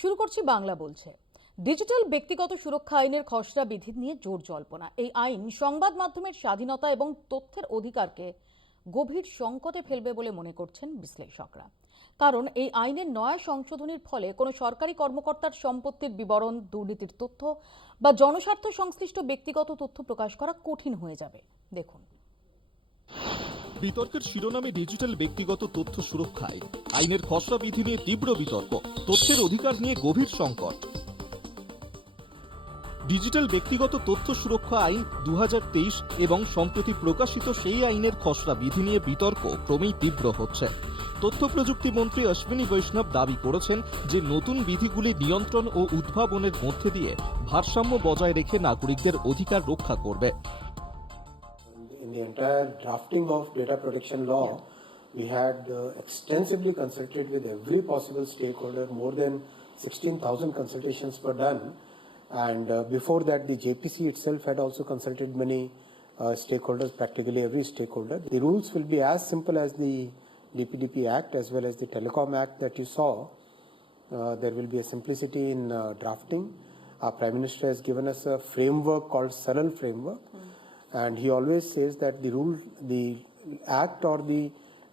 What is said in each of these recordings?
শুরু করছি বাংলা বলছে। ডিজিটাল ব্যক্তিগত সুরক্ষা আইনের খসড়া বিধি নিয়ে জোর জল্পনা। এই আইন সংবাদ মাধ্যমের স্বাধীনতা এবং তথ্যের অধিকারকে গভীর সংকটে ফেলবে বলে মনে করছেন বিশ্লেষকরা। কারণ এই আইনের নয়া সংশোধনীর ফলে কোনো সরকারি কর্মকর্তার সম্পত্তির বিবরণ, দুর্নীতির তথ্য বা জনস্বার্থ সংশ্লিষ্ট ব্যক্তিগত তথ্য প্রকাশ করা কঠিন হয়ে যাবে। দেখুন। বিতর্কের শিরোনামে ডিজিটাল ব্যক্তিগত তথ্য সুরক্ষা আইনের খসড়া বিধি নিয়ে তীব্র বিতর্ক, তথ্যের অধিকার নিয়ে গভীর সংকট। ডিজিটাল ব্যক্তিগত তথ্য সুরক্ষা আইন 2023 এবং সম্প্রতি প্রকাশিত সেই আইনের খসড়া বিধি নিয়ে বিতর্ক ক্রমেই তীব্র হচ্ছে। তথ্য প্রযুক্তি মন্ত্রী অশ্বিনী বৈষ্ণব দাবি করেছেন যে নতুন বিধিগুলি নিয়ন্ত্রণ ও উদ্ভাবনের মধ্যে দিয়ে ভারসাম্য বজায় রেখে নাগরিকদের অধিকার রক্ষা করবে। In the entire drafting of data protection law, we had extensively consulted with every possible stakeholder. More than 16,000 consultations were done, and before that the JPC itself had also consulted many stakeholders, practically every stakeholder. The rules will be as simple as the DPDP Act as well as the Telecom Act that you saw. There will be a simplicity in drafting. Our Prime Minister has given us a framework called Saral Framework. And he always says that the act or the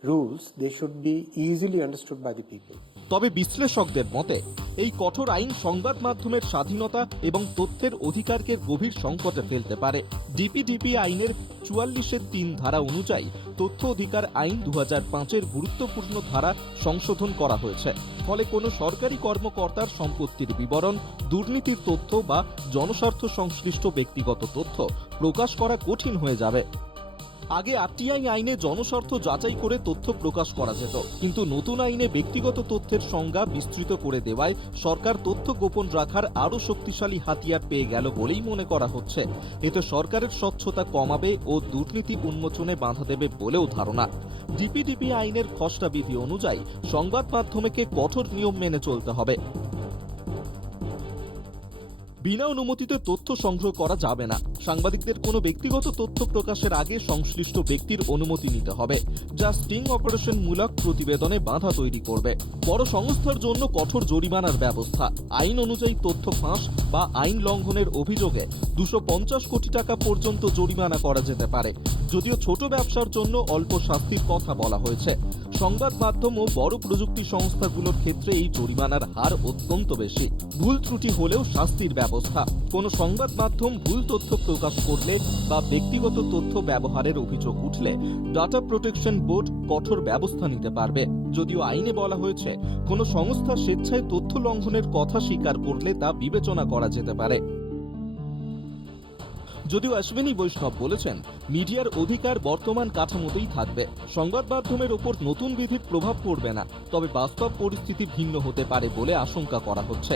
rules, they should be easily understood by the people. তবে বিশ্লেষকদের মতে এই কঠোর আইন সংবাদ মাধ্যমের স্বাধীনতা এবং তথ্যের অধিকারকে গভীর সংকটে ফেলতে পারে। ডিপিডিপি আইনের 44-এর 3 ধারা অনুযায়ী তথ্য অধিকার আইন 2005-এর গুরুত্বপূর্ণ ধারা সংশোধন করা হয়েছে। ফলে কোনো সরকারি কর্মকর্তার সম্পত্তির বিবরণ, দুর্নীতির তথ্য বা জনস্বার্থ সংশ্লিষ্ট ব্যক্তিগত তথ্য প্রকাশ করা কঠিন হয়ে যাবে। আগে আরটিআই আইনে জনস্বার্থ যাচাই করে তথ্য প্রকাশ করা যেত, কিন্তু নতুন আইনে ব্যক্তিগত তথ্যের সংজ্ঞা বিস্তৃত করে দেওয়ায় সরকার তথ্য গোপন রাখার আরও শক্তিশালী হাতিয়ার পেয়ে গেল বলেই মনে করা হচ্ছে। এতে সরকারের স্বচ্ছতা কমাবে ও দুর্নীতি উন্মোচনে বাধা দেবে বলেও ধারণা। ডিপিডিপি আইনের খসড়া বিধি অনুযায়ী সংবাদ মাধ্যমকে কঠোর নিয়ম মেনে চলতে হবে। বিনা অনুমতিতে তথ্য সংগ্রহ করা যাবে না। সাংবাদিকদের কোনো ব্যক্তিগত তথ্য প্রকাশের আগে সংশ্লিষ্ট ব্যক্তির অনুমতি নিতে হবে, যা স্টিং অপারেশন মূলক প্রতিবেদনে বাধা তৈরি করবে। বড় সংস্থার জন্য কঠোর জরিমানার ব্যবস্থা। আইন অনুযায়ী তথ্য ফাঁস বা আইন লঙ্ঘনের অভিযোগে 250 কোটি টাকা পর্যন্ত জরিমানা করা যেতে পারে। যদিও ছোট ব্যবসার জন্য অল্প শাস্তির কথা বলা হয়েছে। সংবাদ মাধ্যম ও বড় প্রযুক্তি সংস্থাগুলোর ক্ষেত্রে এই জরিমানার হার অত্যন্ত বেশি। ভুল ত্রুটি হলেও শাস্তির ব্যবস্থা। কোনো সংবাদ মাধ্যম ভুল তথ্য প্রকাশ করলে বা ব্যক্তিগত তথ্য ব্যবহারের অভিযোগ উঠলে ডাটা প্রোটেকশন বোর্ড কঠোর ব্যবস্থা নিতে পারবে। যদিও আইনে বলা হয়েছে কোনো সংস্থা স্বেচ্ছায় তথ্য লঙ্ঘনের কথা স্বীকার করলে তা বিবেচনা করা যেতে পারে। যদিও অশ্বিনী বৈষ্ণব বলেছেন মিডিয়ার অধিকার বর্তমান কাঠামোতেই থাকবে, সংবাদ মাধ্যমের ওপর নতুন বিধির প্রভাব পড়বে না। তবে বাস্তব পরিস্থিতি ভিন্ন হতে পারে বলে আশঙ্কা করা হচ্ছে।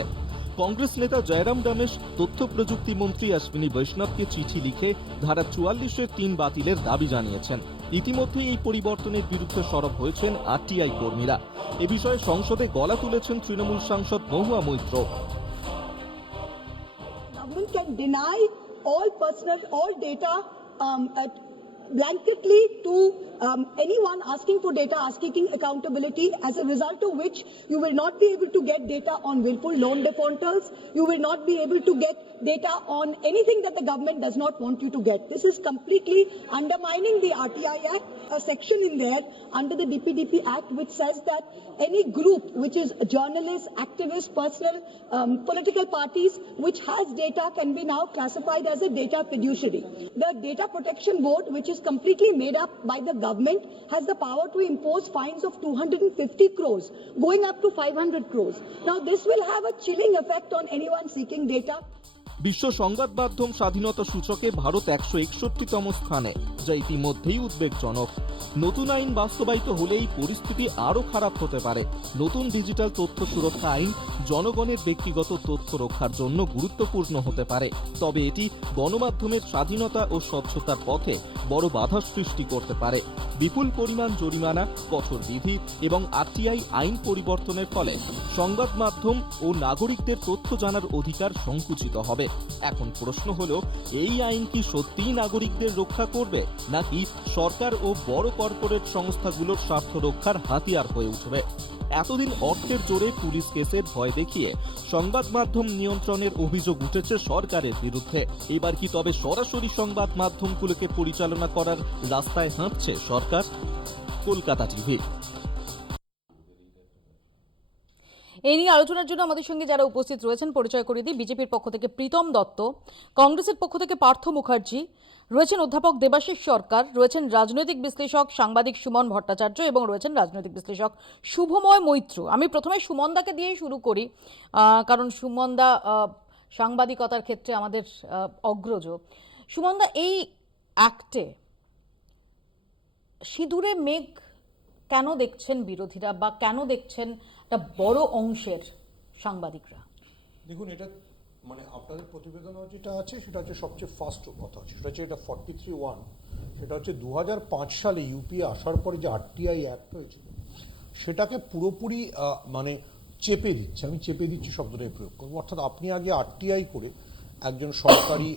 কংগ্রেস নেতা জয়রাম রমেশ তথ্য প্রযুক্তি মন্ত্রী অশ্বিনী বৈষ্ণবকে চিঠি লিখে ধারা 44-এর 3 বাতিলের দাবি জানিয়েছেন। ইতিমধ্যে এই পরিবর্তনের বিরুদ্ধে সরব হয়েছেন আরটিআই কর্মীরা। এ বিষয়ে সংসদে গলা তুলেছেন তৃণমূল সাংসদ Mahua Moitra. Government can deny all data blanketly to anyone asking for data, asking accountability, as a result of which you will not be able to get data on willful loan defaulters. You will not be able to get data on anything that the government does not want you to get. This is completely undermining the RTI Act. A section in there under the DPDP Act which says that any group which is journalists, activists, personal political parties which has data can be now classified as a data fiduciary. The Data Protection Board, which is completely made up by the government, has the power to impose fines of 250 crores, going up to 500 crores. Now this will have a chilling effect on anyone seeking data. বিশ্ব সংবাদ মাধ্যম স্বাধীনতা সূচকে ভারত 161তম স্থানে, যা ইতিমধ্যেই উদ্বেগজনক। নতুন আইন বাস্তবায়িত হলে এই পরিস্থিতি আরও খারাপ হতে পারে। নতুন ডিজিটাল তথ্য সুরক্ষা আইন জনগণের ব্যক্তিগত তথ্য রক্ষার জন্য গুরুত্বপূর্ণ হতে পারে, তবে এটি গণমাধ্যমের স্বাধীনতা ও স্বচ্ছতার পথে বড় বাধা সৃষ্টি করতে পারে। বিপুল পরিমাণ জরিমানা, কঠোর বিধি এবং আরটিআই আইন পরিবর্তনের ফলে সংবাদ মাধ্যম ও নাগরিকদের তথ্য জানার অধিকার সংকুচিত হবে। এখন প্রশ্ন হলো, এই আইন কি সত্যিই নাগরিকদের রক্ষা করবে, নাকি সরকার ও বড় কর্পোরেট সংস্থাগুলোর স্বার্থ রক্ষার হাতিয়ার হয়ে উঠবে? এতদিন অর্থের জোরে পুলিশ কেসের ভয় দেখিয়ে সংবাদ মাধ্যম নিয়ন্ত্রণের অভিযোগ উঠেছে সরকারের বিরুদ্ধে। এবার কি তবে সরাসরি সংবাদ মাধ্যমগুলোকে পরিচালনা করার রাস্তায় হাঁটছে সরকার? কলকাতা টিভি। এই নিয়ে আলোচনার জন্য আমাদের সঙ্গে যারা উপস্থিত রয়েছেন পরিচয় করিয়ে দিই। বিজেপির পক্ষ থেকে প্রীতম দত্ত, কংগ্রেসের পক্ষ থেকে পার্থ মুখার্জি রয়েছেন, অধ্যাপক দেবাশিস সরকার রয়েছেন, রাজনৈতিক বিশ্লেষক সাংবাদিক সুমন ভট্টাচার্য এবং রয়েছেন রাজনৈতিক বিশ্লেষক শুভময় মৈত্র। আমি প্রথমে সুমনদাকে দিয়েই শুরু করি, কারণ সুমনদা সাংবাদিকতার ক্ষেত্রে আমাদের অগ্রজ। সুমনদা, এই অ্যাক্টে সিঁদুরে মেঘ কেন দেখছেন বিরোধীরা, বা কেন দেখছেন একটা বড় অংশের সাংবাদিকরা? দেখুন, এটা মানে আপনাদের প্রতিবেদন যেটা আছে সেটা হচ্ছে সবচেয়ে ফার্স্ট কথা আছে, সেটা হচ্ছে এটা 43(1), সেটা হচ্ছে 2005 সালে ইউপিএ আসার পরে যে আরটিআই অ্যাক্ট হয়েছিল সেটাকে পুরোপুরি মানে চেপে দিচ্ছে। আমি চেপে দিচ্ছি শব্দটাই প্রয়োগ করবো। অর্থাৎ আপনি আগে আরটিআই করে একজন সরকারি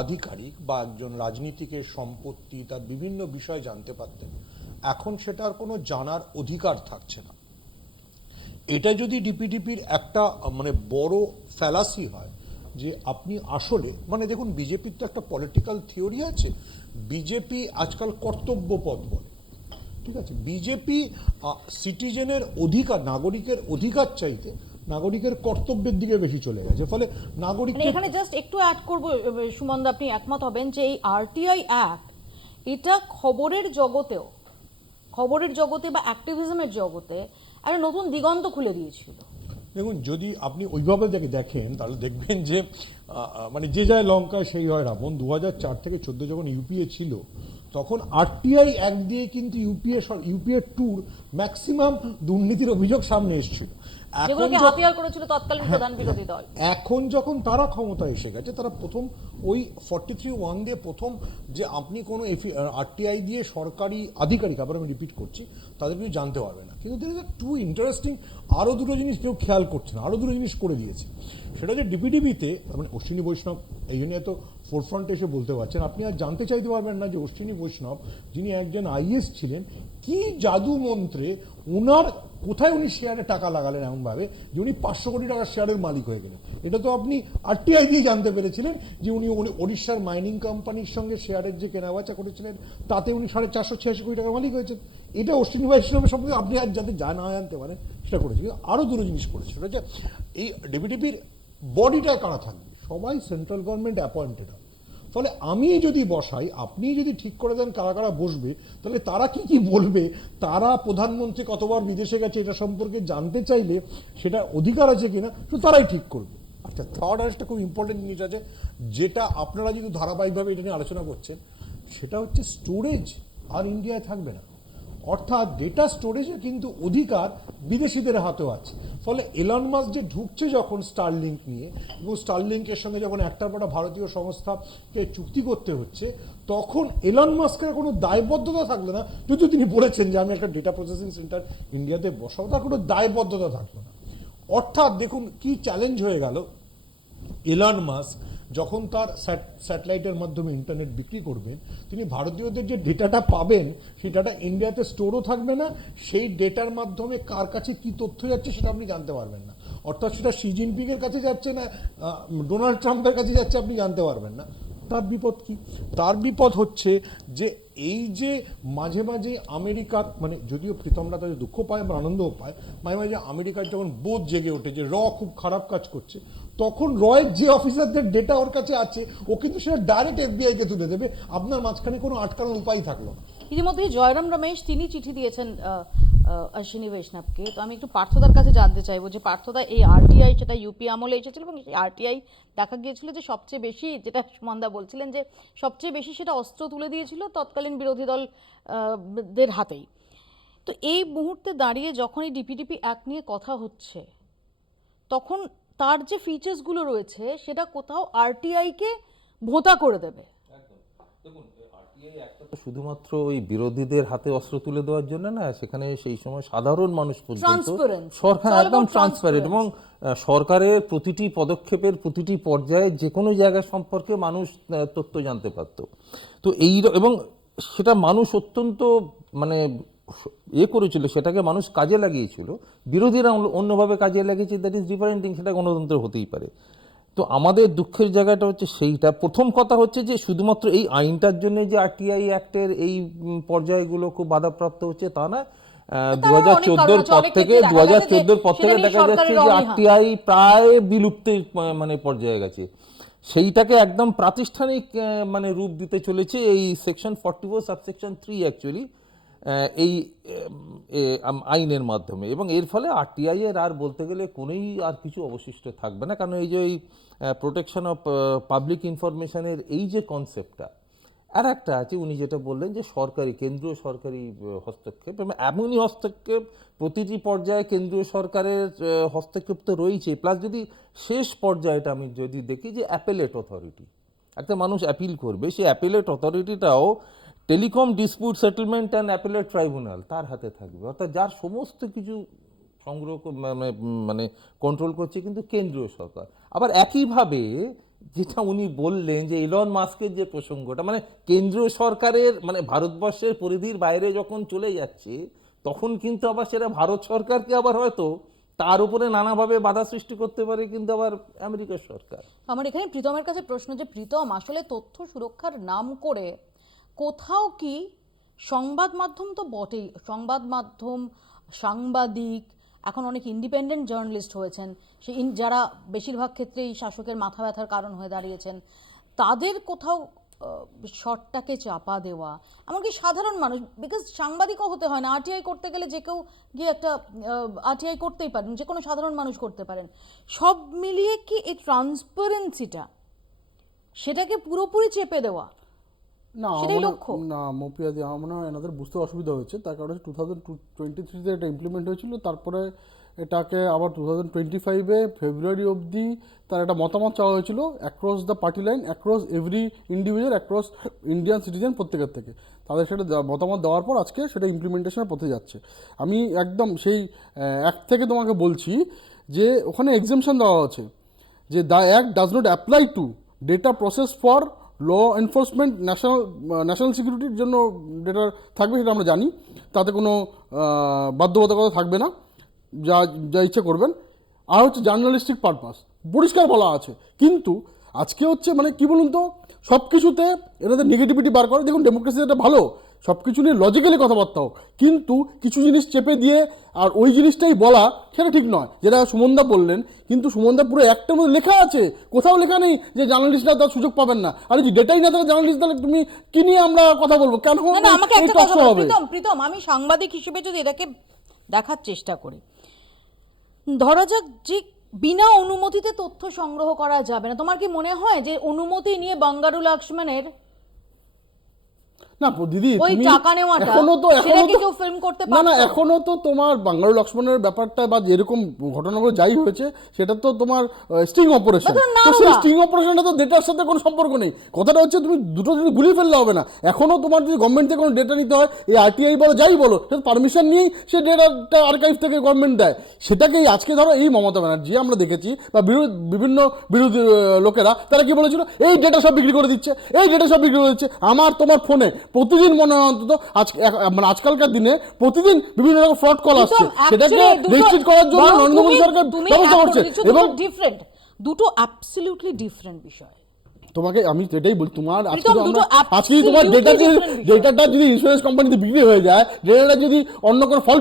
আধিকারিক বা একজন রাজনীতিকের সম্পত্তি, তার বিভিন্ন বিষয় জানতে পারতেন। এখন সেটার কোনো জানার অধিকার থাকছে না। এটা যদি ডিপিডিপির একটা মানে বড় ফ্যালাসি হয় যে আপনি আসলে মানে দেখুন, বিজেপির তো একটা পলিটিক্যাল থিওরি আছে, বিজেপি আজকাল কর্তব্যপদ বলে, ঠিক আছে? বিজেপি সিটিজেনের অধিকার, নাগরিকের অধিকার চাইতে নাগরিকের কর্তব্যের দিকে বেশি চলে গেছে। ফলে নাগরিক, এখানে জাস্ট একটু অ্যাড করবো সুমনদা, আপনি একমত হবেন যে এই আরটিআই অ্যাক্ট এটা খবরের জগতে বা অ্যাক্টিভিজমের জগতে একটা নতুন দিগন্ত খুলে দিয়েছিল। দেখুন, যদি আপনি ওইভাবে দেখেন তাহলে দেখবেন যে মানে যে যায় লঙ্কায় সেই হয় রাবণ। 2004 থেকে 2014 যখন ইউপিএ ছিল তখন আরটিআই অ্যাক্ট দিয়ে কিন্তু ইউপিএ টুর ম্যাক্সিমাম দুর্নীতির অভিযোগ সামনে এসেছিল। যেগুলোকে হাতিয়ার করেছিল তৎকালীন প্রধান বিরোধী দল। এখন যখন তারা ক্ষমতা এসে গেছে, তারা প্রথম ওই 43(1) দিয়ে প্রথম যে আপনি কোনো আরটিআই দিয়ে সরকারি আধিকারিক, আবার আমি রিপিট করছি, তাদের কিছু জানতে পারবে না। কিন্তু দের ইজ টু ইন্টারেস্টিং, আরও দুটো জিনিস কেউ খেয়াল করছে না, আরও দুটো জিনিস করে দিয়েছে। সেটা যে ডিপিডিপিতে মানে অশ্বিনী বৈষ্ণব এই জন্য এত ফোরফ্রন্টে এসে বলতে পারছেন, আপনি আর জানতে চাইতে পারবেন না যে অশ্বিনী বৈষ্ণব যিনি একজন আইএস ছিলেন, কি জাদু মন্ত্রে ওনার কোথায় উনি শেয়ারে টাকা লাগালেন এমনভাবে যে উনি 500 কোটি টাকার শেয়ারের মালিক হয়ে গেলেন। এটা তো আপনি আরটিআই দিয়ে জানতে পেরেছিলেন যে উনি ওড়িশার মাইনিং কোম্পানির সঙ্গে শেয়ারের যে কেনাবেচা করেছিলেন তাতে উনি 486 কোটি টাকার মালিক হয়েছেন। এটা অশ্বিনী বৈষ্ণবের সম্পর্কে আপনি আর যাতে না জানতে পারেন সেটা করেছে। আরও দুটো জিনিস করেছে, সেটা হচ্ছে এই ডিপিডিপির বডিটা কারা থাকবে, সবাই সেন্ট্রাল গভর্নমেন্ট অ্যাপয়েন্টেড হবে। ফলে আমি যদি বসাই, আপনি যদি ঠিক করে দেন কারা কারা বসবে, তাহলে তারা কি কি বলবে, তারা প্রধানমন্ত্রী কতবার বিদেশে গেছে এটা সম্পর্কে জানতে চাইলে সেটা অধিকার আছে কিনা তো তারাই ঠিক করবে। আচ্ছা, থার্ড আর একটা খুব ইম্পর্টেন্ট জিনিস আছে যেটা আপনারা যদি ধারাবাহিকভাবে এটা নিয়ে আলোচনা করছেন, সেটা হচ্ছে স্টোরেজ আর ইন্ডিয়ায় থাকবে না। অর্থাৎ ডেটা স্টোরেজের কিন্তু অধিকার বিদেশিদের হাতেও আছে। ফলে এলন মাস্ক যে ঢুকছে যখন স্টারলিংক নিয়ে, এবং স্টারলিংকের সঙ্গে যখন একটার পর ভারতীয় সংস্থাকে চুক্তি করতে হচ্ছে, তখন এলন মাস্কের কোনো দায়বদ্ধতা থাকলো না। যদিও তিনি বলেছেন যে আমি একটা ডেটা প্রসেসিং সেন্টার ইন্ডিয়াতে বসাবো, তার কোনো দায়বদ্ধতা থাকলো না। অর্থাৎ দেখুন কি চ্যালেঞ্জ হয়ে গেল। এলন মাস্ক যখন তার স্যাটেলাইটের মাধ্যমে ইন্টারনেট বিক্রি করবেন, তিনি ভারতীয়দের যে ডেটাটা পাবেন সেই ডাটা ইন্ডিয়াতে স্টোরও থাকবে না, সেই ডেটার মাধ্যমে কার কাছে কি তথ্য যাচ্ছে সেটা আপনি জানতে পারবেন না। অর্থাৎ সেটা শি জিনপিংয়ের কাছে যাচ্ছে না ডোনাল্ড ট্রাম্পের কাছে যাচ্ছে আপনি জানতে পারবেন না। তার বিপদ কি? তার বিপদ হচ্ছে যে এই যে মাঝে মাঝে আমেরিকার মানে যদিও প্রীতমরা তাদের দুঃখ পায় বা আনন্দও পায়, মাঝে মাঝে আমেরিকার যখন বোধ জেগে ওঠে যে খুব খারাপ কাজ করছে, তখন রয়ের যে অফিসারদের ডেটা ওর কাছে আছে ও কিন্তু সেটা ডাইরেক্ট এফবিআইকে তুলে দেবে, আপনার মাঝখানে কোনো আটকানোর উপায় থাকলো না। ইতিমধ্যে জয়রাম রমেশ তিনি চিঠি দিয়েছেন অশ্বিনী বৈষ্ণবকে। তো আমি একটু পার্থদার কাছে জানতে চাইবো যে পার্থদা, এই আরটিআই সেটা ইউপি আমলে এসেছিল এবং সেই আরটিআই দেখা গিয়েছিল যে সবচেয়ে বেশি, যেটা সুমনদা বলছিলেন যে সবচেয়ে বেশি সেটা অস্ত্র তুলে দিয়েছিল তৎকালীন বিরোধী দল দের হাতেই। তো এই মুহূর্তে দাঁড়িয়ে যখন এই ডিপিডিপি অ্যাক্ট নিয়ে কথা হচ্ছে, তখন তার যে ফিচার্সগুলো রয়েছে সেটা কোথাও আরটিআইকে ভোঁতা করে দেবে। দেখুন, আরটিআই একটা তো শুধুমাত্র ওই বিরোধীদের হাতে অস্ত্র তুলে দেওয়ার জন্য না, সেখানে সেই সময় সাধারণ মানুষ পর্যন্ত সরকার একদম ট্রান্সপারেন্ট এবং সরকারের প্রতিটি পদক্ষেপের প্রতিটি পর্যায়ে যে কোনো জায়গা সম্পর্কে মানুষ তথ্য জানতে পারত। তো এবং সেটা মানুষ অত্যন্ত মানে করেছিল, সেটাকে মানুষ কাজে লাগিয়েছিল, বিরোধীরা অন্যভাবে কাজে লাগিয়েছে, দ্যাট ইজ ডিফারেন্ট থিং, সেটা গণতন্ত্র হতেই পারে। তো আমাদের দুঃখের জায়গাটা হচ্ছে সেইটা। প্রথম কথা হচ্ছে যে শুধুমাত্র এই আইনটার জন্য যে আরটিআই অ্যাক্টের এই পর্যায়গুলো খুব বাধাপ্রাপ্ত হচ্ছে তা না। 2014 পর থেকে দেখা যাচ্ছে যে আরটিআই প্রায় বিলুপ্তির মানে পর্যায়ে গেছে। সেইটাকে একদম প্রাতিষ্ঠানিক মানে রূপ দিতে চলেছে এই সেকশন 44 সাবসেকশন 3 অ্যাকচুয়ালি এই আইনের মাধ্যমে। এবং এর ফলে আরটিআই এর আর বলতে গেলে কোনোই আর কিছু অবশিষ্ট থাকবে না, কারণ এই যে এই প্রোটেকশন অফ পাবলিক ইনফরমেশনের এই যে কনসেপ্টটা, আর একটা আছে উনি যেটা বললেন যে সরকারি কেন্দ্রীয় সরকারি হস্তক্ষেপ, এবং এমনই হস্তক্ষেপ প্রতিটি পর্যায়ে কেন্দ্রীয় সরকারের হস্তক্ষেপ তো রয়েছে, প্লাস যদি শেষ পর্যায়টা আমি যদি দেখি যে অ্যাপেলেট অথরিটি, একটা মানুষ অ্যাপিল করবে, সেই অ্যাপেলেট অথরিটিটাও telecom dispute settlement and appellate tribunal তার হাতে থাকবে, অর্থাৎ যার সমস্ত কিছু সংগ্রহ মানে কন্ট্রোল করছে কিন্তু কেন্দ্রীয় সরকার। আবার একইভাবে যেটা উনি বললেন যে ইলন মাস্কের যে প্রসঙ্গটা, মানে কেন্দ্রীয় সরকারের মানে ভারতবর্ষের পরিধির বাইরে যখন চলে যাচ্ছে তখন কিন্তু আবার সেটা ভারত সরকারকে আবার হয়তো তার উপরে নানাভাবে বাধা সৃষ্টি করতে পারে কিন্তু আবার আমেরিকার সরকার। আমার এখানে প্রীতমের কাছে প্রশ্ন যে প্রীতম, আসলে তথ্য সুরক্ষার নাম করে কোথাও কি সংবাদ মাধ্যম তো বটেই, সংবাদ মাধ্যম, সাংবাদিক, এখন অনেক ইন্ডিপেন্ডেন্ট জার্নালিস্ট হয়েছেন, সেই যারা বেশিরভাগ ক্ষেত্রেই শাসকের মাথা ব্যথার কারণ হয়ে দাঁড়িয়েছেন, তাদের কোথাও শটটাকে চাপা দেওয়া, এমনকি সাধারণ মানুষ, বিকজ সাংবাদিকও হতে হয় না, আরটিআই করতে গেলে যে কেউ গিয়ে একটা আরটিআই করতেই পারেন, যে কোনো সাধারণ মানুষ করতে পারেন, সব মিলিয়ে কি এই ট্রান্সপারেন্সিটা সেটাকে পুরোপুরি চেপে দেওয়া না সেটাই লক্ষ্য? না মৌপিয়াদি, আমার মনে হয় এনাদের বুঝতে অসুবিধা হয়েছে, তার কারণ 2023-তে এটা ইমপ্লিমেন্ট হয়েছিল, তারপরে এটাকে আবার 2025-এ ফেব্রুয়ারি অবধি তার একটা মতামত চাওয়া হয়েছিল across the party line, across every individual, across Indian citizen প্রত্যেকের থেকে, তাদের সেটা মতামত দেওয়ার পর আজকে সেটা ইমপ্লিমেন্টেশনের পথে যাচ্ছে। আমি একদম সেই অ্যাক্ট থেকে তোমাকে বলছি যে ওখানে এক্সামশন দেওয়া আছে যে the act does not apply to data process for law enforcement, national সিকিউরিটির জন্য ডেটা থাকবে, সেটা আমরা জানি, তাতে কোনো বাধ্যবাধকতা থাকবে না, যা যা ইচ্ছে করবেন। আর হচ্ছে জার্নালিস্টিক পারপাস পরিষ্কার বলা আছে, কিন্তু আজকে হচ্ছে মানে কি বলুন তো, সব কিছুতে এনাদের নেগেটিভিটি বার করে। দেখুন ডেমোক্রেসি এটা ভালো, সব কিছু নিয়ে লজিক্যালি কথাবার্তা হোক, কিন্তু কিছু জিনিস চেপে দিয়ে আর ওই জিনিসটাই বলা সেটা ঠিক নয়, যেটা সুমনদা বললেন। কিন্তু সুমনদা পুরো একটার মধ্যে লেখা আছে, কোথাও লেখা নেই যে জার্নালিস্টরা তার সুযোগ পাবেন না। আর যদি ডেটাই না থাকে জার্নালিস্ট, তাহলে তুমি কি নিয়ে আমরা কথা বলবো? কেন না, আমাকে একটা কথা বলো হবে? প্রীতম, আমি সাংবাদিক হিসেবে যদি এটাকে দেখার চেষ্টা করি, ধরা যাক যে বিনা অনুমতিতে তথ্য সংগ্রহ করা যাবে না, তোমার কি মনে হয় যে অনুমতি নিয়ে বাঙ্গারু লক্ষ্মণের না দিদি, ওই তুমি টাকা নেওয়াটা এখনো তো সেটাকে কেউ ফিল্ম করতে না পারতো? না, এখনো তো তোমার বাঙ্গারু লক্ষ্মণের ব্যাপারটা বা যেরকম ঘটনাগুলো যাই হয়েছে সেটা তো তোমার স্টিং অপারেশন, তো সেই স্টিং অপারেশনটা তো ডেটার সাথে কোনো সম্পর্ক নেই। কথাটা হচ্ছে তুমি দুটো যদি গুলিয়ে ফেললে হবে না। এখনো তোমার যদি গভর্নমেন্ট থেকে কোনো ডেটা নিতে হয়, এই আরটিআই বলো যাই বলো, সেটা পারমিশন নিয়েই সে ডেটাটা আর্কাইভ থেকে গভর্নমেন্ট দেয়। সেটাকেই আজকে ধরো এই মমতা ব্যানার্জি আমরা দেখেছি বা বিভিন্ন বিরোধী লোকেরা তারা কি বলেছিল, এই ডেটা সব বিক্রি করে দিচ্ছে, এই ডেটা সব বিক্রি করে দিচ্ছে। আমার তোমার ফোনে প্রতিদিন মনে হয় অন্তত মানে আজকালকার দিনে প্রতিদিন বিভিন্ন রকম ফ্রড কল আসছে, সেটাকে রেস্ট্রিক্ট করার জন্য নরেন্দ্র মোদী সরকার ব্যবস্থা করছে। এবং দুটো অ্যাবসলিউটলি ডিফারেন্ট বিষয়। তোমাকে আমি সেটাই বলি, তোমার আজকে তোমার ডেটাটা যদি ইন্স্যুরেন্স কোম্পানিতে বিক্রি হয়ে যায়, ডেটাটা যদি অন্য কোনো ফল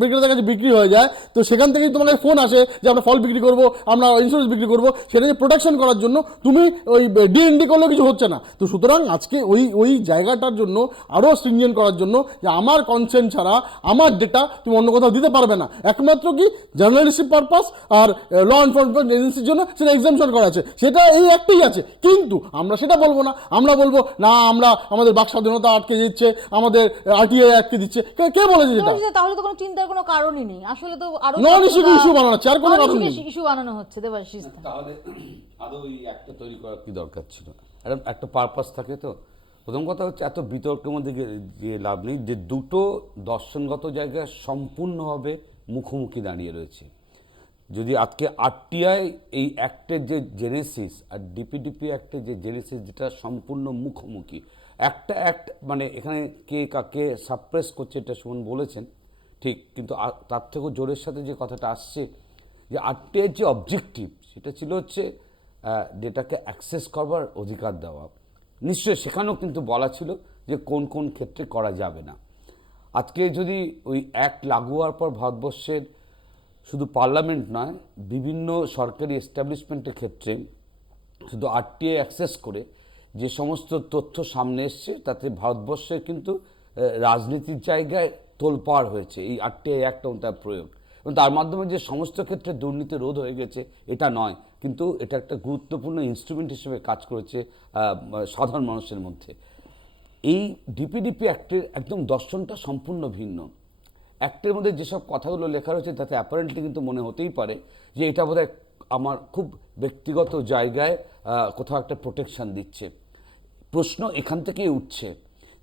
বিক্রেতার কাছে বিক্রি হয়ে যায়, তো সেখান থেকেই তোমাকে ফোন আসে যে আমরা ফল বিক্রি করবো, আমরা ইন্স্যুরেন্স বিক্রি করবো, সেটা যে প্রোটেকশন করার জন্য তুমি ওই ডিএনডি করলেও কিছু হচ্ছে না। তো সুতরাং আজকে ওই জায়গাটার জন্য আরও স্ট্রিনজেন্ট করার জন্য যে আমার কনসেন্ট ছাড়া আমার ডেটা তুমি অন্য কোথাও দিতে পারবে না, একমাত্র কি জার্নালিস্টিক পারপাস আর ল এনফোর্সমেন্ট এজেন্সির জন্য সেটা এক্সাম্পশন করা আছে, সেটা এই একটাই আছে। কিন্তু আমরা সেটা বলবো না, আমরা বলবো না আমরা আমাদের বাক স্বাধীনতা আটকে দিচ্ছে, আমাদের আরটিআই আটকে দিচ্ছে। কে বলেছে যেটা? তাহলে তো কোনো চিন্তার কোনো কারণই নেই, আসলে তো আরো নন ইস্যু বানানো হচ্ছে, আর কোনো কারণ নেই। ইস্যু বানানো হচ্ছে। দেবাশিস, তাহলে আদৌ ওই একটা তৈরি করার কি দরকার ছিল? একটা পারপাস থাকে। তো প্রথম কথা হচ্ছে এত বিতর্কের মধ্যে গিয়ে লাভ নেই, যে দুটো দর্শনগত জায়গা সম্পূর্ণভাবে মুখোমুখি দাঁড়িয়ে রয়েছে। যদি আজকে আরটিআই এই অ্যাক্টের যে জেনেসিস আর ডিপিডিপি অ্যাক্টের যে জেনেসিস, যেটা সম্পূর্ণ মুখোমুখি, একটা অ্যাক্ট মানে এখানে কে কাকে সাপ্রেস করছে এটা সুমন বলেছেন ঠিক, কিন্তু তার থেকেও জোরের সাথে যে কথাটা আসছে যে আরটিআই যে অবজেক্টিভ সেটা ছিল হচ্ছে ডেটাকে অ্যাক্সেস করবার অধিকার দেওয়া। নিশ্চয়ই সেখানেও কিন্তু বলা ছিল যে কোন কোন ক্ষেত্রে করা যাবে না। আজকে যদি ওই অ্যাক্ট লাগু হওয়ার পর ভারতবর্ষের শুধু পার্লামেন্ট নয়, বিভিন্ন সরকারি এস্টাবলিশমেন্টের ক্ষেত্রে শুধু আরটিআই অ্যাক্সেস করে যে সমস্ত তথ্য সামনে এসছে, তাতে ভারতবর্ষের কিন্তু রাজনীতির জায়গায় তোলপাড় হয়েছে এই আরটিআই অ্যাক্ট এবং তার প্রয়োগ, এবং তার মাধ্যমে যে সমস্ত ক্ষেত্রে দুর্নীতি রোধ হয়ে গেছে এটা নয়, কিন্তু এটা একটা গুরুত্বপূর্ণ ইনস্ট্রুমেন্ট হিসেবে কাজ করেছে সাধারণ মানুষের মধ্যে। এই ডিপিডিপি অ্যাক্টের একদম দর্শনটা সম্পূর্ণ ভিন্ন। অ্যাক্টের মধ্যে যেসব কথাগুলো লেখা রয়েছে তাতে অ্যাপারেন্টলি কিন্তু মনে হতেই পারে যে এটা বোধহয় আমার খুব ব্যক্তিগত জায়গায় কোথাও একটা প্রোটেকশন দিচ্ছে। প্রশ্ন এখান থেকেই উঠছে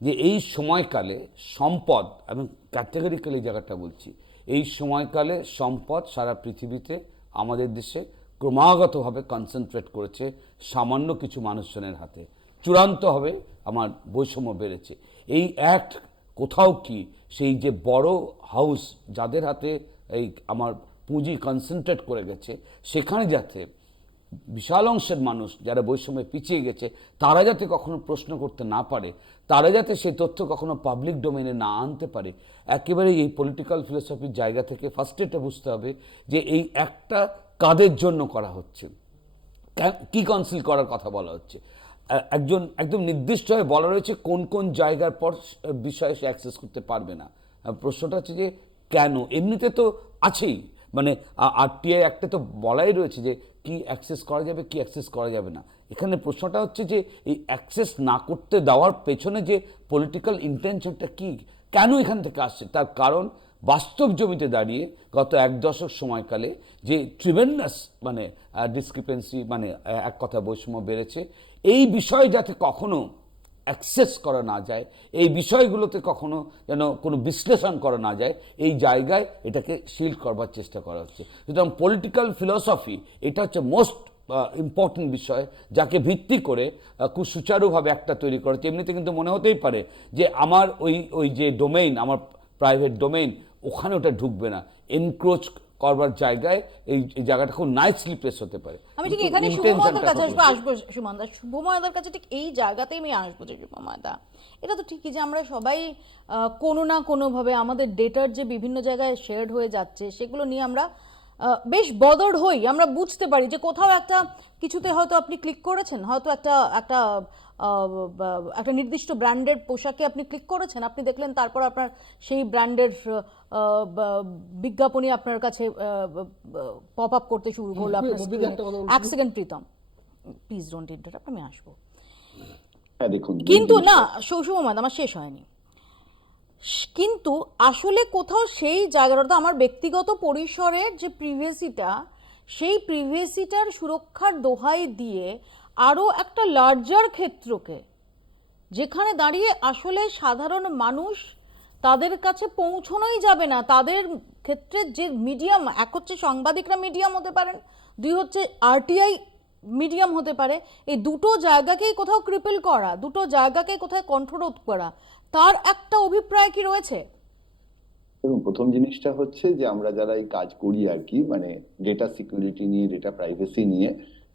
যে এই সময়কালে সম্পদ, আমি ক্যাটেগরিক্যালি জায়গাটা বলছি, এই সময়কালে সম্পদ সারা পৃথিবীতে আমাদের দেশে ক্রমাগতভাবে কনসেন্ট্রেট করেছে সামান্য কিছু মানুষজনের হাতে, চূড়ান্তভাবে আমার বৈষম্য বেড়েছে। এই অ্যাক্ট কোথাও কি সেই যে বড় হাউস যাদের হাতে এই আমার পুঁজি কনসেন্ট্রেট করে গেছে, সেখানে যাতে বিশাল অংশের মানুষ যারা বৈষম্যে পিছিয়ে গেছে তারা যাতে কখনো প্রশ্ন করতে না পারে, তারা যাতে সেই তথ্য কখনো পাবলিক ডোমেনে না আনতে পারে, একেবারে এই পলিটিক্যাল ফিলোসফির জায়গা থেকে ফার্স্ট এটা বুঝতে হবে যে এই একটা কাদের জন্য করা হচ্ছে, কি কনসিল করার কথা বলা হচ্ছে। একদম নির্দিষ্টভাবে বলা রয়েছে কোন কোন জায়গার পর বিষয়ে সে অ্যাক্সেস করতে পারবে না। প্রশ্নটা হচ্ছে যে কেন? এমনিতে তো আছেই, মানে আরটিআই অ্যাক্টে তো বলাই রয়েছে যে কি অ্যাক্সেস করা যাবে, কি অ্যাক্সেস করা যাবে না। এখানে প্রশ্নটা হচ্ছে যে এই অ্যাক্সেস না করতে দেওয়ার পেছনে যে পলিটিক্যাল ইন্টেনশনটা কি, কেন এখান থেকে আসছে, তার কারণ বাস্তব জমিতে দাঁড়িয়ে গত এক দশক সময়কালে যে ট্রিমেন্ডাস মানে ডিসক্রিপেন্সি, মানে এক কথা বৈষম্য বেড়েছে, এই বিষয় যাতে কখনো অ্যাক্সেস করা না যায়, এই বিষয়গুলোতে কখনো যেন কোনো বিশ্লেষণ করা না যায়, এই জায়গায় এটাকে শিল্ড করবার চেষ্টা করা হচ্ছে। সুতরাং পলিটিক্যাল ফিলসফি এটা হচ্ছে মোস্ট ইম্পর্টেন্ট বিষয়, যাকে ভিত্তি করে খুব সুচারুভাবে একটা তৈরি করা হচ্ছে। এমনিতে কিন্তু মনে হতেই পারে যে আমার ওই যে ডোমেইন, আমার প্রাইভেট ডোমেইন, ওখানে ওটা ঢুকবে না, এনক্রোচ করবার জায়গায় এই জায়গাটা খুব নাইসলি প্লেস হতে পারে। আমি ঠিক এখানে শুভময়দার কাছে আসবো সুমনদা, শুভময়দার কাছে ঠিক এই জায়গাতেই আমি আসবো যে শুভময়দা, এটা তো ঠিকই যে আমরা সবাই কোনো না কোনোভাবে আমাদের ডেটার যে বিভিন্ন জায়গায় শেয়ার্ড হয়ে যাচ্ছে সেগুলো নিয়ে আমরা বেশ বদার্ড হই। আমরা বুঝতে পারি যে কোথাও একটা কিছুতে হয়তো আপনি ক্লিক করেছেন, হয়তো একটা একটা নির্দিষ্ট ব্র্যান্ডের পোশাকে আপনি ক্লিক করেছেন, আপনি দেখলেন তারপর আপনার সেই ব্র্যান্ডের বিজ্ঞাপনই আপনার কাছে পপ আপ করতে শুরু করলো আপনার স্ক্রিনে। এক second Pritam, please don't interrupt, আমি আসবো। দেখুন, কিন্তু না শুভময়দা, আমার শেষ হয়নি। কিন্তু আসলে কোথাও সেই জায়গাটা আমার ব্যক্তিগত পরিসরের যে প্রিভেসিটা, সেই প্রিভেসিটার সুরক্ষার দোহাই দিয়ে আরও একটা লার্জার ক্ষেত্রকে, যেখানে দাঁড়িয়ে আসলে সাধারণ মানুষ তাদের কাছে পৌঁছানোই যাবে না, তাদের ক্ষেত্রে যে মিডিয়াম, এক হচ্ছে সাংবাদিকরা মিডিয়াম হতে পারেন, দুই হচ্ছে আরটিআই মিডিয়াম হতে পারে, এই দুটো জায়গাকেই কোথাও ক্রিপল করা, দুটো জায়গাকে কোথাও কণ্ঠরোধ করা, তার একটা অভিপ্রায় কি রয়েছে? এবং প্রথম জিনিসটা হচ্ছে যে আমরা যারা এই কাজ করি আর কি, মানে ডেটা সিকিউরিটি নিয়ে, ডেটা প্রাইভেসি নিয়ে,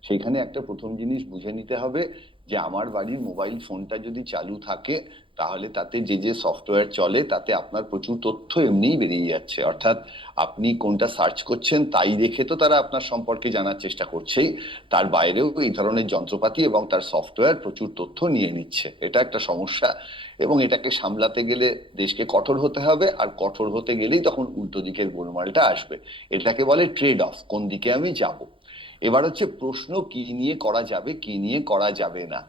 সেখানে একটা প্রথম জিনিস বুঝে নিতে হবে যে আমার বাড়ির মোবাইল ফোনটা যদি চালু থাকে তাহলে তাতে যে যে সফটওয়্যার চলে তাতে আপনার প্রচুর তথ্য এমনিই বেরিয়ে যাচ্ছে। অর্থাৎ আপনি কোনটা সার্চ করছেন তাই দেখে তো তারা আপনার সম্পর্কে জানার চেষ্টা করছেই, তার বাইরেও এই ধরনের যন্ত্রপাতি এবং তার সফটওয়্যার প্রচুর তথ্য নিয়ে নিচ্ছে। এটা একটা সমস্যা, এবং এটাকে সামলাতে গেলে দেশকে কঠোর হতে হবে, আর কঠোর হতে গেলেই তখন উল্টো দিকের গোলমালটা আসবে। এটাকে বলে ট্রেড অফ, কোন দিকে আমি যাব। এবার হচ্ছে প্রশ্ন কি নিয়ে করা যাবে, কি নিয়ে করা যাবে না।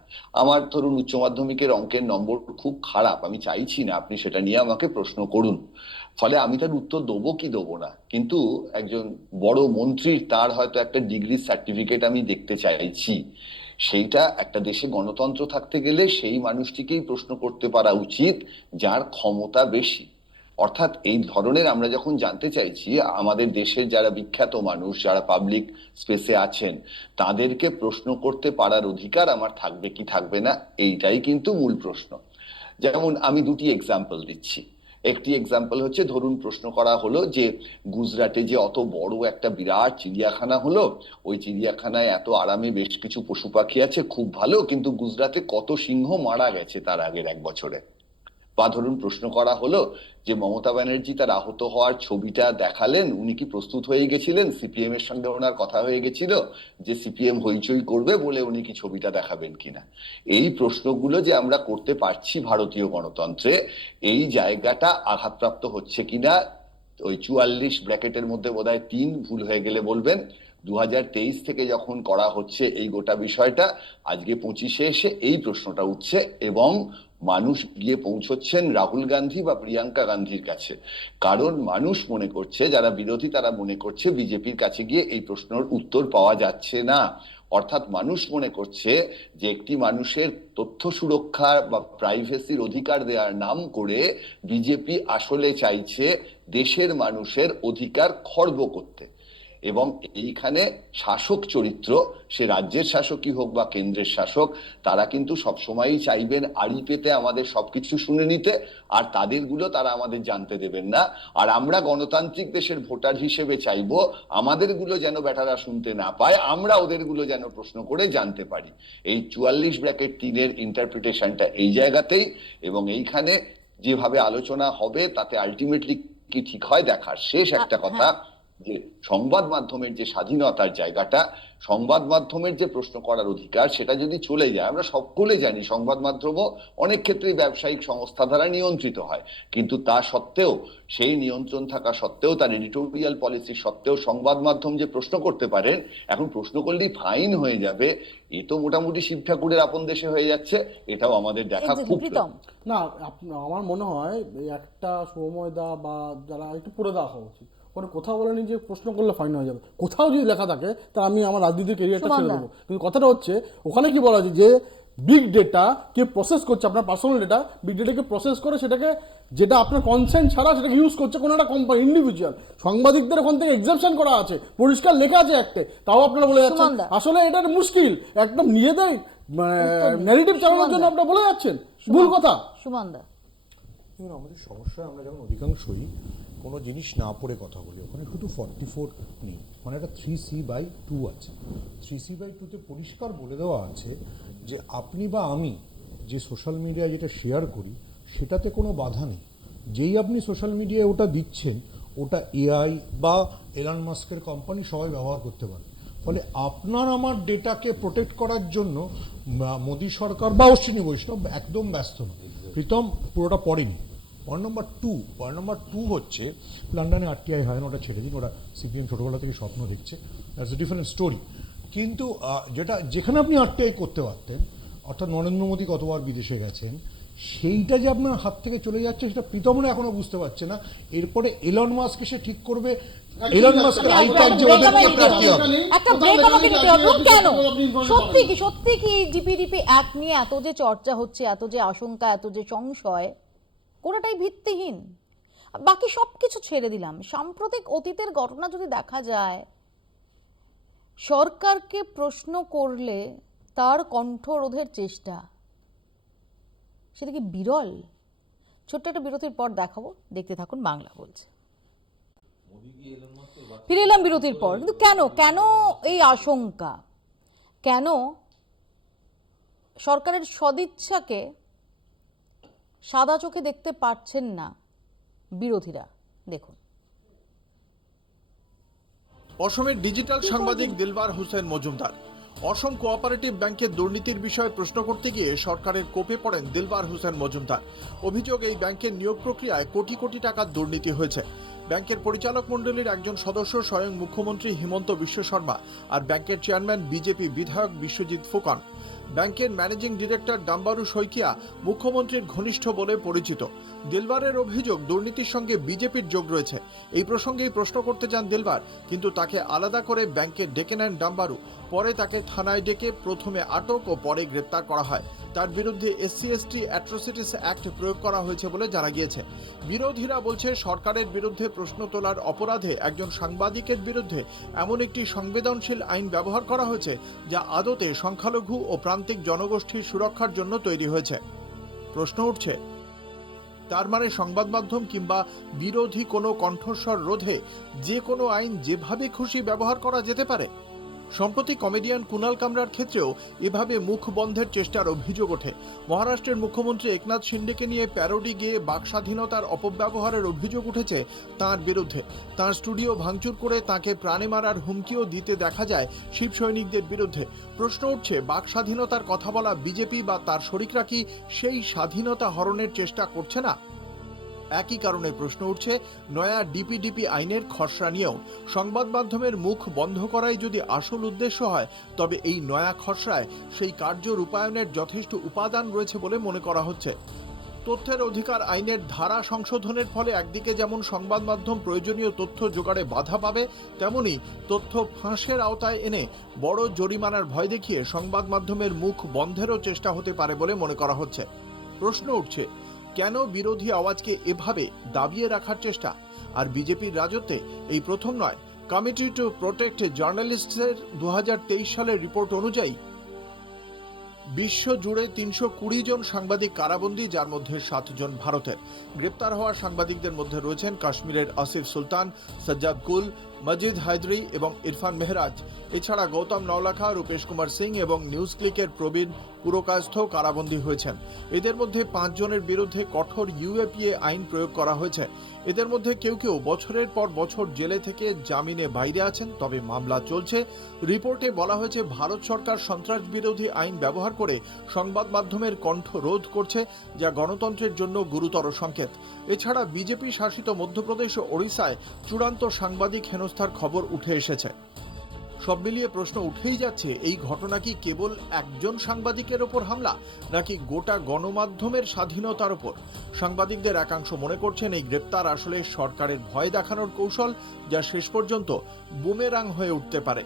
আমার ধরুন উচ্চ মাধ্যমিকের অঙ্কের নম্বর খুব খারাপ, আমি চাইছি না আপনি সেটা নিয়ে আমাকে প্রশ্ন করুন, ফলে আমি তার উত্তর দেবো কি দেবো না। কিন্তু একজন বড় মন্ত্রী, তার হয়তো একটা ডিগ্রি সার্টিফিকেট আমি দেখতে চাইছি, সেইটা একটা দেশে গণতন্ত্র থাকতে গেলে সেই মানুষটিকেই প্রশ্ন করতে পারা উচিত যার ক্ষমতা বেশি। অর্থাৎ এই ধরনের আমরা যখন জানতে চাইছি, আমাদের দেশের যারা বিখ্যাত মানুষ, যারা পাবলিক স্পেসে আছেন, তাদেরকে প্রশ্ন করতে পারার অধিকার আমার থাকবে কি থাকবে না, এইটাই কিন্তু মূল প্রশ্ন। যেমন আমি দুটি এক্সাম্পল দিচ্ছি। একটি এক্সাম্পল হচ্ছে, ধরুন প্রশ্ন করা হলো যে গুজরাটে যে অত বড় একটা বিরাট চিড়িয়াখানা হলো, ওই চিড়িয়াখানায় এত আরামে বেশ কিছু পশু পাখি আছে, খুব ভালো, কিন্তু গুজরাটে কত সিংহ মারা গেছে তার আগের 1 বছরে। বা ধরুন প্রশ্ন করা হলো যে মমতা ব্যানার্জি তার আহত হওয়ার ছবিটা দেখালেন, উনি কি প্রস্তুত হয়ে গেছিলেন? সিপিএম এর সঙ্গে ওনার কথা হয়ে গেছিল যে সিপিএম হইচই করবে বলে উনি কি ছবিটা দেখাবেন কিনা? এই প্রশ্নগুলো যে আমরা করতে পারছি ভারতীয় গণতন্ত্রে, এই জায়গাটা আঘাতপ্রাপ্ত হচ্ছে কিনা, ওই 44 ব্র্যাকেটের মধ্যে বোধহয় 3, ভুল হয়ে গেলে বলবেন, 2023 থেকে যখন করা হচ্ছে এই গোটা বিষয়টা, আজকে 25-এ এসে এই প্রশ্নটা উঠছে এবং মানুষ গিয়ে পৌঁছচ্ছেন রাহুল গান্ধী বা প্রিয়াঙ্কা গান্ধীর কাছে। কারণ মানুষ মনে করছে, যারা বিরোধী তারা মনে করছে বিজেপির কাছে গিয়ে এই প্রশ্নের উত্তর পাওয়া যাচ্ছে না। অর্থাৎ মানুষ মনে করছে যে একটি মানুষের তথ্য সুরক্ষা বা প্রাইভেসির অধিকার দেওয়ার নাম করে বিজেপি আসলে চাইছে দেশের মানুষের অধিকার খর্ব করতে। এবং এইখানে শাসক চরিত্র, সে রাজ্যের শাসকই হোক বা কেন্দ্রের শাসক, তারা কিন্তু সবসময়ই চাইবেন আড়ি পেতে আমাদের সবকিছু শুনে নিতে, আর তাদেরগুলো তারা আমাদের জানতে দেবেন না। আর আমরা গণতান্ত্রিক দেশের ভোটার হিসেবে চাইবো আমাদেরগুলো যেন বেটারা শুনতে না পায়, আমরা ওদেরগুলো যেন প্রশ্ন করে জানতে পারি। এই 44 ব্র্যাকেট 3-এর ইন্টারপ্রিটেশনটা এই জায়গাতেই, এবং এইখানে যেভাবে আলোচনা হবে তাতে আলটিমেটলি কি ঠিক হয় দেখার। শেষ একটা কথা, যে সংবাদ মাধ্যমের যে স্বাধীনতার জায়গাটা, সংবাদ মাধ্যমের যে প্রশ্ন করার অধিকার, সেটা যদি চলে যায়, আমরা সকলে জানি সংবাদ মাধ্যমও অনেক ক্ষেত্রে ব্যবসায়িক সংস্থা দ্বারা নিয়ন্ত্রিত হয়, কিন্তু তা সত্ত্বেও, সেই নিয়ন্ত্রণ থাকা সত্ত্বেও, তার এডিটোরিয়াল পলিসি সত্ত্বেও সংবাদ মাধ্যম যে প্রশ্ন করতে পারেন, এখন প্রশ্ন করলেই ফাইন হয়ে যাবে, এ তো মোটামুটি শিব ঠাকুরের আপন দেশে হয়ে যাচ্ছে। এটাও আমাদের দেখা খুব প্রীতম, না, আমার মনে হয় এই একটা সময়দা বা যারা একটু পড়ে দেওয়া হওয়া উচিত। ওখানে কোথাও বলেনি যে প্রশ্ন করলে ফাইন হয়ে যাবে। কোথাও যদি লেখা থাকে তা আমি আমার রাজনীতির কেরিয়ারটা ছেড়ে দেবো, কিন্তু কথাটা হচ্ছে ওখানে কি বলা আছে যে বিগ ডেটা কে প্রসেস করছে, আপনার পার্সোনাল ডেটা বিগ ডেটাকে প্রসেস করে সেটাকে, যেটা আপনার কনসেন্ট ছাড়া সেটাকে ইউজ করছে কোনো একটা কোম্পানি, ইন্ডিভিজুয়াল। সাংবাদিকদের ওখান থেকে এক্সাম্পশন করা আছে, পরিষ্কার লেখা আছে একটা, তাও আপনারা বলে যাচ্ছেন। আসলে এটা মুশকিল, একদম নিজেদের ন্যারেটিভ চালানোর জন্য আপনারা বলে যাচ্ছেন ভুল কথা। সুমনদা, আমাদের সমস্যা, আমরা যখন অধিকাংশই কোনো জিনিস না পড়ে কথা বলি, ওখানে শুধু 44 নেই, মানে একটা 3C/2 আছে। 3C/2-তে পরিষ্কার বলে দেওয়া আছে যে আপনি বা আমি যে সোশ্যাল মিডিয়ায় যেটা শেয়ার করি সেটাতে কোনো বাধা নেই। যেই আপনি সোশ্যাল মিডিয়ায় ওটা দিচ্ছেন, ওটা এআই বা এলন মাস্কের কোম্পানি সবাই ব্যবহার করতে পারে। ফলে আপনার আমার ডেটাকে প্রোটেক্ট করার জন্য মোদী সরকার বা অশ্বিনী বৈষ্ণব একদম ব্যস্ত নয়। প্রীতম পুরোটা পড়েনি। পয়েন্ট নাম্বার টু হচ্ছে, লন্ডনে আরটিআই হয় না, ওটা ছেড়ে দিন, ওরা সিপিএম ছোটোবেলা থেকে স্বপ্ন দেখছে, দ্যাটস এ ডিফারেন্ট স্টোরি। কিন্তু যেখানে আপনি আরটিআই করতে পারতেন, অর্থাৎ নরেন্দ্র মোদী কতবার বিদেশে গেছেন, সেইটা যে আপনার হাত থেকে চলে যাচ্ছে, সেটা প্রীতমরা এখনো বুঝতে পারছে না। এরপরে এলন মাস্ক এসে ঠিক করবে, এলন মাস্কের আইপ্যাড যে ওদেরকে প্রার্থী হবে। একটা ব্রেক আমাকে নিতে হবে। কেন সত্যি কি ডিপিডিপি অ্যাক্ট নিয়ে এত যে চর্চা হচ্ছে, এত যে আশঙ্কা, এত যে সংশয়, কোনোটাই ভিত্তিহীন? বাকি সবকিছু ছেড়ে দিলাম, সাম্প্রতিক অতীতের ঘটনা যদি দেখা যায়, সরকারকে প্রশ্ন করলে তার কণ্ঠরোধের চেষ্টা, সেটা কি বিরল? ছোট্ট একটা বিরতির পর দেখাবো, দেখতে থাকুন বাংলা বলছে। ফিরে এলাম বিরতির পর। কিন্তু কেন এই আশঙ্কা? কেন সরকারের সদিচ্ছাকে সাদা চোখে দেখতে পারছেন না বিরোধীরা? দেখুন। অসমের ডিজিটাল সাংবাদিক দিলবার হোসেন মজুমদার। অসম কোঅপারেটিভ ব্যাংকের দুর্নীতির বিষয়ে প্রশ্ন করতে গিয়ে সরকারের কোপে পড়েন দিলবার হোসেন মজুমদার। অভিযোগ, এই ব্যাংকের নিয়োগ প্রক্রিয়ায় কোটি কোটি টাকার দুর্নীতি হয়েছে। ব্যাংকের পরিচালক মণ্ডলীর একজন সদস্য স্বয়ং মুখ্যমন্ত্রী হিমন্ত বিশ্ব শর্মা, আর ব্যাংকের চেয়ারম্যান বিজেপি বিধায়ক বিশ্বজিৎ ফুকন। ব্যাংকের ম্যানেজিং ডিরেক্টর ডাম্বারু শইকিয়া মুখ্যমন্ত্রীর ঘনিষ্ঠ বলে পরিচিত। দিলবারের অভিযোগ দুর্নীতির সঙ্গে বিজেপির যোগ রয়েছে। এই প্রসঙ্গেই প্রশ্ন করতে চান দিলবার, কিন্তু তাকে আলাদা করে ব্যাংকে ডেকে নেন ডাম্বারু। পরে তাকে থানায় ডেকে প্রথমে আটক ও পরে গ্রেপ্তার করা হয়। তার বিরুদ্ধে SC/ST অ্যাট্রোসিটিস অ্যাক্ট প্রয়োগ করা হয়েছে বলে জানা গিয়েছে। বিরোধীরা বলছে সরকারের বিরুদ্ধে প্রশ্ন তোলার অপরাধে একজন সাংবাদিকের বিরুদ্ধে এমন একটি সংবেদনশীল আইন ব্যবহার করা হয়েছে যা আদতে সংখ্যালঘু ও প্রান্তিক জনগোষ্ঠীর সুরক্ষার জন্য তৈরি হয়েছে। প্রশ্ন উঠছে, তার মানে সংবাদ মাধ্যম কিংবা বিরোধী কোনো কণ্ঠস্বর রোধে যে কোনো আইন যেভাবে খুশি ব্যবহার করা যেতে পারে? সম্প্রতি কমেডিয়ান কুনাল কামরার ক্ষেত্রেও এভাবে মুখ বন্ধের চেষ্টার অভিযোগ ওঠে। মহারাষ্ট্রের মুখ্যমন্ত্রী একনাথ শিন্ডেকে নিয়ে প্যারোডি গেয়ে বাকস্বাধীনতার অপব্যবহারের অভিযোগ উঠেছে তাঁর বিরুদ্ধে। তাঁর স্টুডিও ভাঙচুর করে তাঁকে প্রাণে মারার হুমকিও দিতে দেখা যায় শিব সৈনিকদের বিরুদ্ধে। প্রশ্ন উঠছে, বাকস্বাধীনতার কথা বলা বিজেপি বা তার শরিকরা কি সেই স্বাধীনতা হরণের চেষ্টা করছে না? একই কারণে প্রশ্ন উঠছে নয়া ডিপিডিপি আইনের খসড়া নিয়েও। সংবাদ মাধ্যমের মুখ বন্ধ করাই যদি আসল উদ্দেশ্য হয়, তবে এই নয়া খসড়ায় সেই কার্য রূপায়ণের যথেষ্ট উপাদান রয়েছে বলে মনে করা হচ্ছে। তথ্যের অধিকার আইনের ধারা সংশোধনের ফলে একদিকে যেমন সংবাদ মাধ্যম প্রয়োজনীয় তথ্য জোগাড়ে বাধা পাবে, তেমনি তথ্য ফাঁসের আওতায় এনে বড় জরিমানার ভয় দেখিয়ে সংবাদ মাধ্যমের মুখ বন্ধেরও চেষ্টা হতে পারে বলে মনে করা হচ্ছে। প্রশ্ন উঠছে, কেন বিরোধী আওয়াজকে এভাবে দাবিয়ে রাখার চেষ্টা? আর বিজেপির রাজত্বে এই প্রথম নয়। কমিটি টু প্রোটেক্ট জার্নালিস্টসের 2023 সালের রিপোর্ট অনুযায়ী বিশ্ব জুড়ে 320 জন সাংবাদিক কারাবন্দী, যার মধ্যে 7 জন ভারতের। গ্রেপ্তার হওয়া সাংবাদিকদের মধ্যে রয়েছেন কাশ্মীরের আসিফ সুলতান, সজ্জাদ কুল, মজিদ হায়দরি এবং ইরফান মেহরাজ। এছাড়া গৌতম নওলাখা, রূপেশ কুমার সিং এবং নিউজ ক্লিকের প্রবীণ পুরকায়স্থ কারাবন্দী হয়েছেন। এদের মধ্যে 5 জনের বিরুদ্ধে কঠোর UAPA আইন প্রয়োগ করা হয়েছে। এদের মধ্যে কেউ কেউ বছরের পর বছর জেলে থেকে জামিনে বাইরে আছেন, তবে মামলা চলছে। রিপোর্টে বলা হয়েছে ভারত সরকার সন্ত্রাস বিরোধী আইন ব্যবহার করে সংবাদ মাধ্যমের কণ্ঠ রোধ করছে, যা গণতন্ত্রের জন্য গুরুতর সংকেত। এছাড়া বিজেপি শাসিত মধ্যপ্রদেশ ও ওড়িশায় চূড়ান্ত সাংবাদিক হেনস্থার খবর উঠে এসেছে। সব মিলিয়ে প্রশ্ন উঠেই যাচ্ছে, এই ঘটনা কি কেবল একজন সাংবাদিকের ওপর হামলা, নাকি গোটা গণমাধ্যমের স্বাধীনতার ওপর? সাংবাদিকদের একাংশ মনে করছেন এই গ্রেপ্তার আসলে সরকারের ভয় দেখানোর কৌশল, যা শেষ পর্যন্ত বুমেরাং হয়ে উঠতে পারে।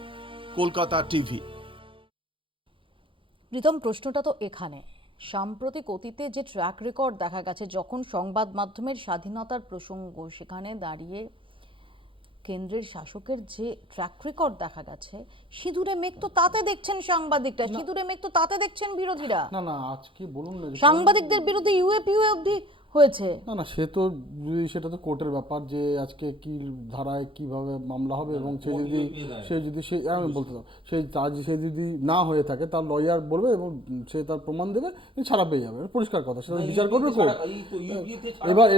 কলকাতা টিভি। প্রীতম, প্রশ্নটা তো এখানে, সাম্প্রতিক অতীতে যে ট্র্যাক রেকর্ড দেখা গেছে যখন সংবাদ মাধ্যমের স্বাধীনতার প্রসঙ্গ, সেখানে দাঁড়িয়ে কেন্দ্রের শাসকের যে ট্র্যাক রেকর্ড দেখা গেছে, সিঁদুরে মেঘ তো তাতে দেখছেন সাংবাদিকরা, সিঁদুরে মেঘ তো তাতে দেখছেন বিরোধীরা। না না, আজকে বলুন না, সাংবাদিকদের বিরুদ্ধে UAPA অবধি হয়েছে। না না, সেটা তো কোর্টের ব্যাপার, যে আজকে কি ধারায় কিভাবে মামলা হবে, এবং আমি বলতে চাই সে যদি না হয়ে থাকে তার লয়ার বলবে এবং সে তার প্রমাণ দেবে, ছাড়া পেয়ে যাবে, পরিষ্কার কথা, সেটা বিচার করবে কোর্ট। এবার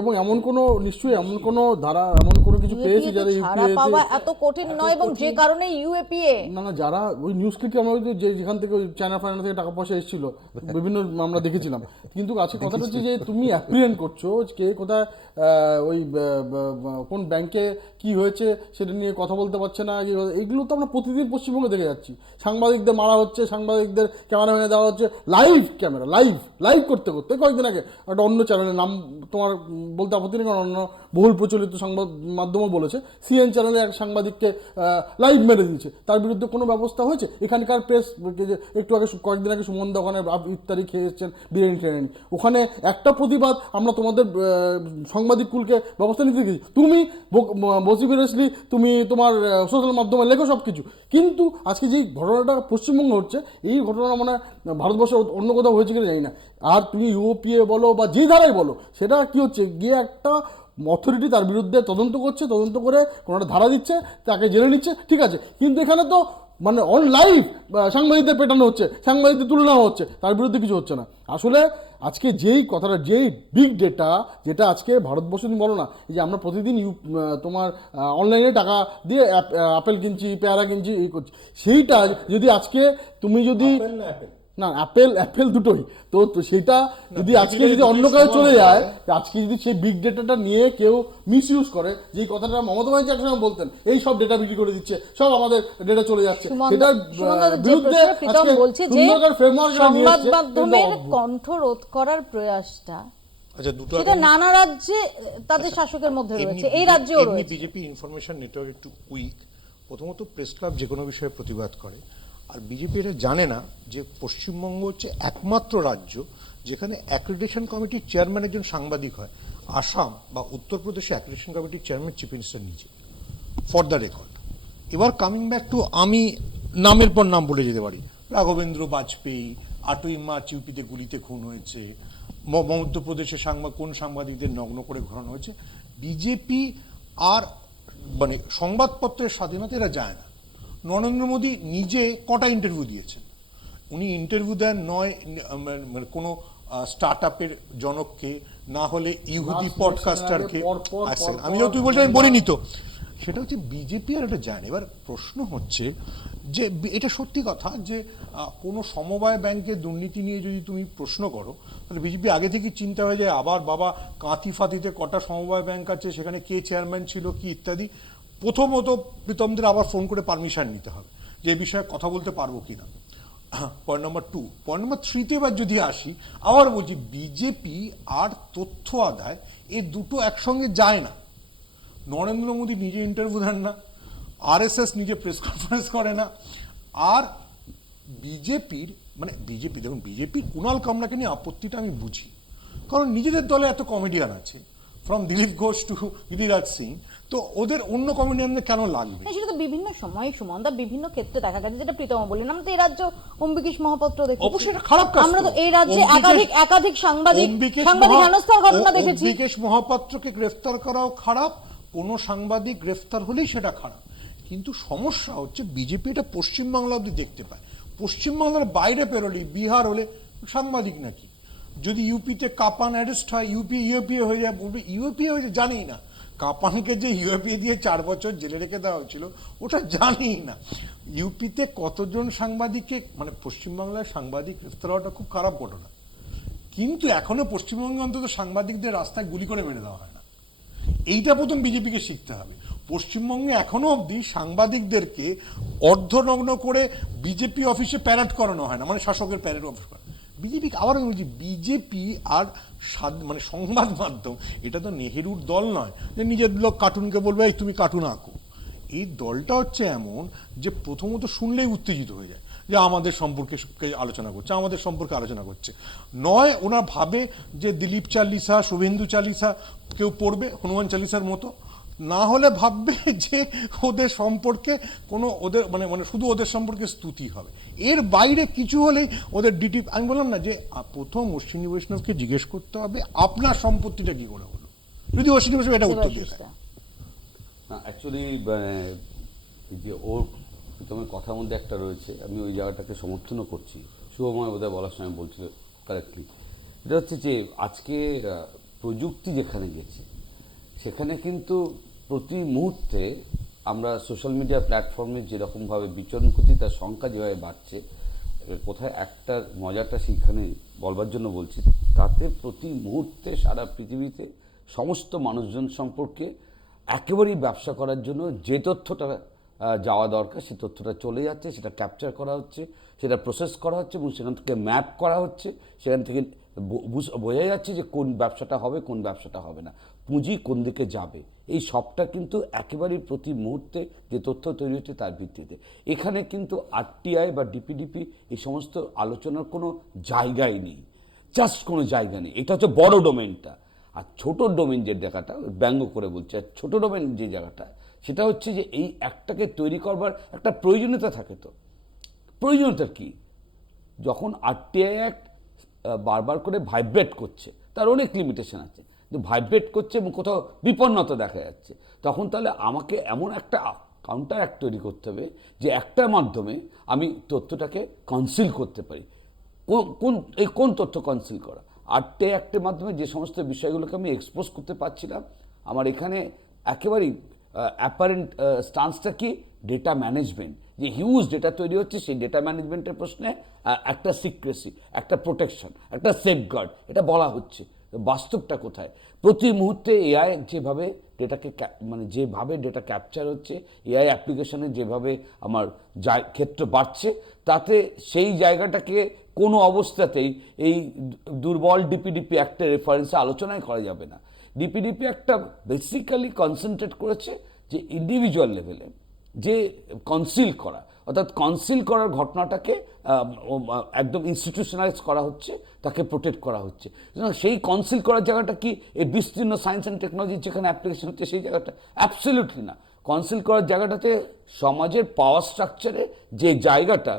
এবং এমন কোনো নিশ্চয়ই এমন কোনো ধারা, এমন কোনো কিছু পেয়েছি যারা ছাড়া পাওয়া এত কঠিন নয়, এবং যে কারণে UAPA না যারা ওই নিউজ ক্লিকে আমরা যেখান থেকে ওই চ্যানেল ফাইনাল থেকে টাকা পয়সা এসেছিল বিভিন্ন আমরা দেখেছিলাম, কিন্তু আজকে কথাটা হচ্ছে যে তুমি অ্যাপ্রিহেন্ড করছো কে কোথায় ওই কোন ব্যাংকে কি হয়েছে সেটা নিয়ে কথা বলতে পারছে না, এইগুলো তো আমরা প্রতিদিন পশ্চিমবঙ্গে দেখে যাচ্ছি। সাংবাদিকদের মারা হচ্ছে, সাংবাদিকদের ক্যামেরা ভেঙে দেওয়া হচ্ছে, ক্যামেরা লাইভ করতে কয়েকদিন আগে একটা অন্য চ্যানেলের নাম তোমার বলতে আপত্তি নেই, কারণ অন্য বহুল প্রচলিত সংবাদ মাধ্যমও বলেছে, CNN চ্যানেলে এক সাংবাদিককে লাইভ মেরে দিয়েছে, তার বিরুদ্ধে কোনো ব্যবস্থা হয়েছে? এখানকার প্রেস একটু আগে কয়েকদিন আগে সুমন দা ওখানে ইফতারি খেয়ে এসেছেন, বিরিয়ানি ট্রেনি, ওখানে একটা প্রতিবাদ আমরা তোমাদের সাংবাদিক কুলকে ব্যবস্থা নিতে গেছি, তুমি বসিবিরাসলি তুমি তোমার সোশ্যাল মাধ্যমে লেখো সব কিছু, কিন্তু আজকে যেই ঘটনাটা পশ্চিমবঙ্গে হচ্ছে, এই ঘটনা মানে ভারতবর্ষের অন্য কোথাও হয়েছে কিনা জানি না। আর তুমি UAPA বলো বা যে ধারাই বলো, সেটা কি হচ্ছে, গিয়ে একটা অথরিটি তার বিরুদ্ধে তদন্ত করছে, তদন্ত করে কোনো একটা ধারা দিচ্ছে, তাকে জেলে নিচ্ছে, ঠিক আছে, কিন্তু এখানে তো মানে অন লাইভ সাংবাদিকদের পেটানো হচ্ছে, সাংবাদিকদের তুলে নেওয়া হচ্ছে, তার বিরুদ্ধে কিছু হচ্ছে না। আসলে আজকে যেই কথাটা, যেই বিগ ডেটা, যেটা আজকে ভারতবর্ষ তুমি বলো না যে আমরা প্রতিদিন তোমার অনলাইনে টাকা দিয়ে আপেল কিনছি, পেয়ারা কিনছি, এই করছি, সেইটা যদি আজকে তুমি যদি না অ্যাপেল দুটোই তো সেটা যদি আজকে যদি অন্য কাজে চলে যায়, আজকে যদি সেই বিগ ডেটাটা নিয়ে কেউ মিস ইউজ করে, যে কথাটা মমতা ব্যানার্জি একটা সময় বলতেন, এই সব ডেটা বিক্রি করে দিচ্ছে, সব আমাদের ডেটা চলে যাচ্ছে, সেটার বিরুদ্ধে প্রীতম বলছে যে ফ্রেমওয়ার্ক সংবাদ মাধ্যমের কণ্ঠ রোধ করার প্রয়াসটা আচ্ছা, দুটো সেটা নানা রাজ্যে তাদের শাসকের মধ্যে রয়েছে, এই রাজ্যেও রয়েছে। বিজেপি ইনফরমেশন নেটওয়ার্ক একটু উইক। প্রথমত প্রেস ক্লাব যে কোনো বিষয়ে প্রতিবাদ করে, আর বিজেপি এটা জানে না যে পশ্চিমবঙ্গ হচ্ছে একমাত্র রাজ্য যেখানে অ্যাক্রিডিটেশন কমিটির চেয়ারম্যান একজন সাংবাদিক হয়। আসাম বা উত্তরপ্রদেশে অ্যাক্রিডিটেশন কমিটির চেয়ারম্যান চিফ মিনিস্টার নিজে, ফর দ্য রেকর্ড। এবার কামিং ব্যাক টু, আমি নামের পর নাম বলে যেতে পারি, রাঘবেন্দ্র বাজপেয়ী, 8ই মার্চ ইউপিতে গুলিতে খুন হয়েছে, মধ্যপ্রদেশে কোন সাংবাদিকদের নগ্ন করে ঘোরানো হয়েছে। বিজেপি আর মানে সংবাদপত্রের স্বাধীনতা এরা যায় না। নরেন্দ্র মোদী নিজে কটা ইন্টারভিউ দিয়েছেন? উনি ইন্টারভিউ দেন নয় মানে কোনো স্টার্ট আপের জনককে, না হলে ইহুদি পডকাস্টারকে। আমি যখন তুই বলছি আমি বলিনি তো, সেটা হচ্ছে বিজেপি আর এটা যায় না। এবার প্রশ্ন হচ্ছে যে এটা সত্যি কথা যে কোনো সমবায় ব্যাংকের দুর্নীতি নিয়ে যদি তুমি প্রশ্ন করো, তাহলে বিজেপি আগে থেকে চিন্তা হয়ে যায় আবার বাবা কাঁথি ফাতিতে কটা সমবায় ব্যাংক আছে, সেখানে কে চেয়ারম্যান ছিল কি ইত্যাদি। প্রথমত প্রীতমদের আবার ফোন করে পারমিশন নিতে হবে যে এই বিষয়ে কথা বলতে পারবো কিনা। Point number 2। পয়েন্ট নাম্বার 3-তে এবার যদি আসি, আবার বলছি বিজেপি আর তথ্য আদায় এই দুটো একসঙ্গে যায় না। নরেন্দ্র মোদী নিজে ইন্টারভিউ দেন না, আরএসএস নিজে প্রেস কনফারেন্স করে না, আর বিজেপির দেখুন বিজেপির কুণাল কামরাকে নিয়ে আপত্তিটা আমি বুঝি, কারণ নিজেদের দলে এত কমেডিয়ান আছে, ফ্রম দিলীপ ঘোষ টু গিরিরাজ সিং, তো ওদের অন্য কমেডিয়ানদের কেন লাগবে? সেটা তো বিভিন্ন সময় সুমনদা বিভিন্ন ক্ষেত্রে দেখা গেছে, যেটা প্রীতম বললেন। আমরা তো এই রাজ্য অম্বিকেশ মহাপাত্র দেখেছি, অবশ্যই এটা খারাপ কাজ। আমরা তো এই রাজ্যে একাধিক সাংবাদিক হেনস্থার ঘটনা দেখেছি। অম্বিকেশ মহাপাত্রকে গ্রেফতার করাও খারাপ, কোনো সাংবাদিক গ্রেফতার হলেই সেটা খারাপ। কিন্তু সমস্যা হচ্ছে বিজেপি এটা পশ্চিমবাংলা অবধি দেখতে পায়, পশ্চিমবাংলার বাইরে পেরোলি, বিহার হলে সাংবাদিক নাকি? যদি ইউপিতে কাপান অ্যারেস্ট হয়, ইউএপিএ হয়ে যায়, বলবে ইউএপিএ হয়েছে জানি না। কাপানকে যে ইউএপিএ দিয়ে 4 বছর জেলে রেখে দেওয়া হয়েছিল ওটা জানি না। ইউপিতে কতজন সাংবাদিককে মানে পশ্চিমবাংলায় সাংবাদিক গ্রেফতার হওয়াটা খুব খারাপ ঘটনা, কিন্তু এখনো পশ্চিমবঙ্গে অন্তত সাংবাদিকদের রাস্তায় গুলি করে মেরে দেওয়া হয় না। এইটা প্রথম বিজেপিকে শিখতে হবে। পশ্চিমবঙ্গে এখনো অবধি সাংবাদিকদেরকে অর্ধনগ্ন করে বিজেপি অফিসে প্যারেড করানো হয় না, মানে শাসকের প্যারেড অফিস করা। বিজেপি আবার আমি বলছি বিজেপি আর মানে সংবাদ মাধ্যম এটা তো নেহেরুর দল নয় যে নিজের লোক কার্টুনকে বলবে এই তুমি কার্টুন আঁকো। এই দলটা হচ্ছে এমন যে প্রথমত শুনলেই উত্তেজিত হয়ে যায় যে আমাদের সম্পর্কে আলোচনা করছে, আমাদের সম্পর্কে আলোচনা করছে। নয় ওরা ভাবে যে দিলীপ চালিসা, শুভেন্দু চালিসা কেউ পড়বে হনুমান চালিসার মতো, না হলে ভাববে যে ওদের সম্পর্কে কোনো ওদের মানে মানে শুধু ওদের সম্পর্কে স্তুতি হবে, এর বাইরে কিছু হলেই ওদের ডিটি। আমি বললাম না যে প্রথম অশ্বিনী বৈষ্ণবকে জিজ্ঞেস করতে হবে আপনার সম্পত্তিটা কি করে হলো, যদি অশ্বিনী বৈষ্ণব এটা উত্তর দিয়ে দেয়। না অ্যাকচুয়ালি যে ওর তোমার কথার মধ্যে একটা রয়েছে, আমি ওই জায়গাটাকে সমর্থনও করছি। শুভময় বোধহয় বলার সময় বলছিল কারেক্টলি, এটা হচ্ছে যে আজকে প্রযুক্তি যেখানে গেছে সেখানে কিন্তু প্রতি মুহূর্তে আমরা সোশ্যাল মিডিয়া প্ল্যাটফর্মে যেরকমভাবে বিচরণ করছি তার সংখ্যা যেভাবে বাড়ছে, কোথায় একটা মজাটা সেখানে বলবার জন্য বলছি, তাতে প্রতি মুহূর্তে সারা পৃথিবীতে সমস্ত মানুষজন সম্পর্কে একেবারেই ব্যবসা করার জন্য যে তথ্যটা যাওয়া দরকার সেই তথ্যটা চলে যাচ্ছে, সেটা ক্যাপচার করা হচ্ছে, সেটা প্রসেস করা হচ্ছে এবং সেখান থেকে ম্যাপ করা হচ্ছে, সেখান থেকে বোঝা যাচ্ছে যে কোন ব্যবসাটা হবে কোন ব্যবসাটা হবে না, পুঁজি কোন দিকে যাবে। এই সবটা কিন্তু একেবারেই প্রতি মুহূর্তে যে তথ্য তৈরি হচ্ছে তার ভিত্তিতে। এখানে কিন্তু আরটিআই বা ডিপিডিপি এই সমস্ত আলোচনার কোনো জায়গাই নেই, জাস্ট কোনো জায়গা নেই। এটা হচ্ছে বড় ডোমেনটা, আর ছোট ডোমেন যে জায়গাটা ব্যঙ্গ করে বলছে, আর ছোট ডোমেন যে জায়গাটা সেটা হচ্ছে যে এই একটাকে তৈরি করবার একটা প্রয়োজনীয়তা থাকে। তো প্রয়োজনীয়তা কি? যখন আরটিআই অ্যাক্ট বারবার করে ভাইব্রেট করছে, তার অনেক লিমিটেশন আছে, কিন্তু ভাইব্রেট করছে এবং কোথাও বিপন্নতা দেখা যাচ্ছে, তখন তাহলে আমাকে এমন একটা কাউন্টার অ্যাক্ট তৈরি করতে হবে যে একটার মাধ্যমে আমি তথ্যটাকে কনসিল করতে পারি। কোন তথ্য কনসিল করা? আরটিআই অ্যাক্টের মাধ্যমে যে সমস্ত বিষয়গুলোকে আমি এক্সপোজ করতে পারছিলাম, আমার এখানে একেবারেই অ্যাপারেন্ট স্টান্সটা কি ডেটা ম্যানেজমেন্ট, যে হিউজ ডেটা তৈরি হচ্ছে, সেই ডেটা ম্যানেজমেন্টের প্রশ্নে একটা সিক্রেসি, একটা প্রোটেকশন, একটা সেফগার্ড এটা বলা হচ্ছে। বাস্তবটা কোথায়? প্রতি মুহূর্তে এআই যেভাবে ডেটাকে মানে যেভাবে ডেটা ক্যাপচার হচ্ছে, এআই অ্যাপ্লিকেশনে যেভাবে আমার ক্ষেত্র বাড়ছে, তাতে সেই জায়গাটাকে কোনো অবস্থাতেই এই দুর্বল ডিপিডিপি অ্যাক্টের রেফারেন্সে আলোচনাই করা যাবে না। ডিপিডিপি একটা বেসিক্যালি কনসেন্ট্রেট করেছে যে ইন্ডিভিজুয়াল লেভেলে যে কনসিল করা, অর্থাৎ কনসিল করার ঘটনাটাকে একদম ইনস্টিটিউশনালাইজ করা হচ্ছে, তাকে প্রোটেক্ট করা হচ্ছে। সেই কনসিল করার জায়গাটা কি এই বিস্তীর্ণ সায়েন্স অ্যান্ড টেকনোলজি যেখানে অ্যাপ্লিকেশন হচ্ছে সেই জায়গাটা? অ্যাবসলিউটলি না। কনসিল করার জায়গাটাতে সমাজের পাওয়ার স্ট্রাকচারে যে জায়গাটা,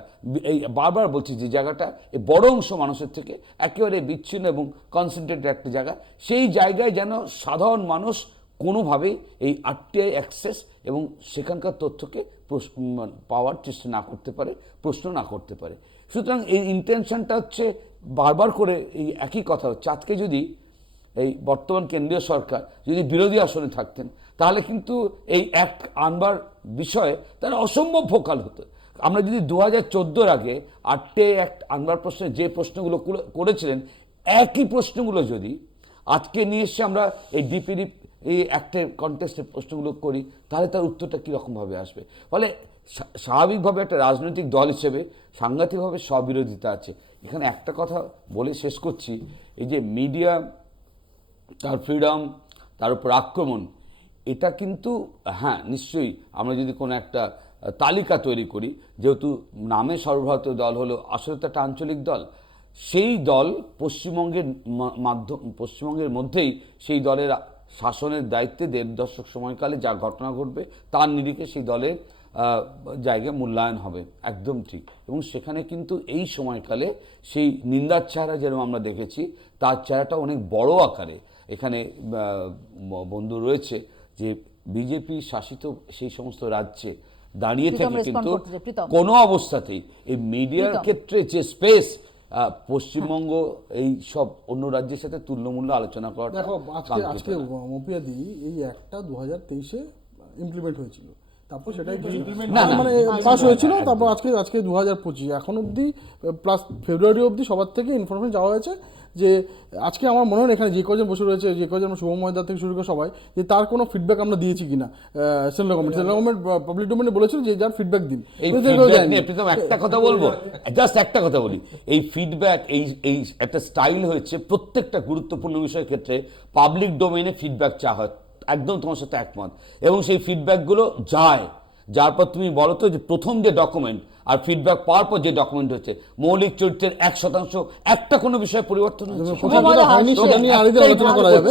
এই বারবার বলছি, যে জায়গাটা এই বড় অংশ মানুষের থেকে একেবারে বিচ্ছিন্ন এবং কনসেন্ট্রেটেড একটা জায়গা, সেই জায়গায় যেন সাধারণ মানুষ কোনোভাবেই এই আরটিআই অ্যাক্সেস এবং সেখানকার তথ্যকে পাওয়ার চেষ্টা না করতে পারে, প্রশ্ন না করতে পারে। সুতরাং এই ইন্টেনশনটা হচ্ছে বারবার করে এই একই কথা হচ্ছে। আজকে যদি এই বর্তমান কেন্দ্রীয় সরকার যদি বিরোধী আসনে থাকতেন, তাহলে কিন্তু এই অ্যাক্ট আনবার বিষয়ে তারা অসম্ভব ভোকাল হতো। আমরা যদি 2014 আগে আরটিআই অ্যাক্ট আনবার প্রশ্নে যে প্রশ্নগুলো করেছিলেন, একই প্রশ্নগুলো যদি আজকে নিয়ে এসে আমরা এই ডিপিডি এই অ্যাক্টের কন্টেস্টের প্রশ্নগুলো করি, তাহলে তার উত্তরটা কীরকমভাবে আসবে? ফলে স্বাভাবিকভাবে একটা রাজনৈতিক দল হিসেবে সাংঘাতিকভাবে স্ববিরোধিতা আছে। এখানে একটা কথা বলে শেষ করছি, এই যে মিডিয়া, তার ফ্রিডম, তার উপর আক্রমণ, এটা কিন্তু হ্যাঁ নিশ্চয়ই আমরা যদি কোনো একটা তালিকা তৈরি করি, যেহেতু নামে সর্বভারতীয় দল হলো, আসলে তো একটা আঞ্চলিক দল, সেই দল পশ্চিমবঙ্গের মধ্যেই সেই দলের শাসনের দায়িত্বে 1.5 দশক সময়কালে যা ঘটনা ঘটবে তার নিরিখে সেই দলের জায়গায় মূল্যায়ন হবে, একদম ঠিক। এবং সেখানে কিন্তু এই সময়কালে সেই নিন্দার চেহারা যেরকম আমরা দেখেছি, তার চেহারাটা অনেক বড় আকারে এখানে বন্ধু রয়েছে, যে বিজেপি শাসিত সেই সমস্ত রাজ্যে দাঁড়িয়ে থেকে কিন্তু কোনো অবস্থাতেই এই মিডিয়ার ক্ষেত্রে যে স্পেস, পশ্চিমবঙ্গ এই সব অন্য রাজ্যের সাথে তুল্যমূল্য আলোচনা করা। দেখো আজকে মপিয়াদি এই একটা 2023-এ ইমপ্লিমেন্ট হয়েছিল, তারপর সেটাই মানে পাস হয়েছিল, তারপর আজকে 2025 এখন অবধি প্লাস ফেব্রুয়ারি অবধি সবার থেকে ইনফরমেশন চাওয়া হয়েছে যে আজকে আমার মনে হয় এখানে যে কজন বসে রয়েছে, যে কজন শুভম ময়দার থেকে শুরু করে সবাই, যে তার কোনো ফিডব্যাক আমরা দিয়েছি কিনা। সেন্ট্রাল গভর্নমেন্ট পাবলিক ডোমেনে বলেছিল যে যার ফিডব্যাক দিন। প্রীতম একটা কথা বলবো, জাস্ট একটা কথা বলি, এই ফিডব্যাক এই একটা স্টাইল হয়েছে প্রত্যেকটা গুরুত্বপূর্ণ বিষয়ের ক্ষেত্রে পাবলিক ডোমেনে ফিডব্যাক চাওয়া হয়, একদম তোমার সাথে একমত। এবং সেই ফিডব্যাকগুলো যায়, যার পর তুমি বলো তো যে প্রথম যে ডকুমেন্ট আর ফিডব্যাক পাওয়ার পর যে ডকুমেন্ট হচ্ছে, মৌলিক চরিত্রের 1% একটা কোনো বিষয়ে পরিবর্তন হয়নি, সেটা নিয়ে আলোচনা করা যাবে,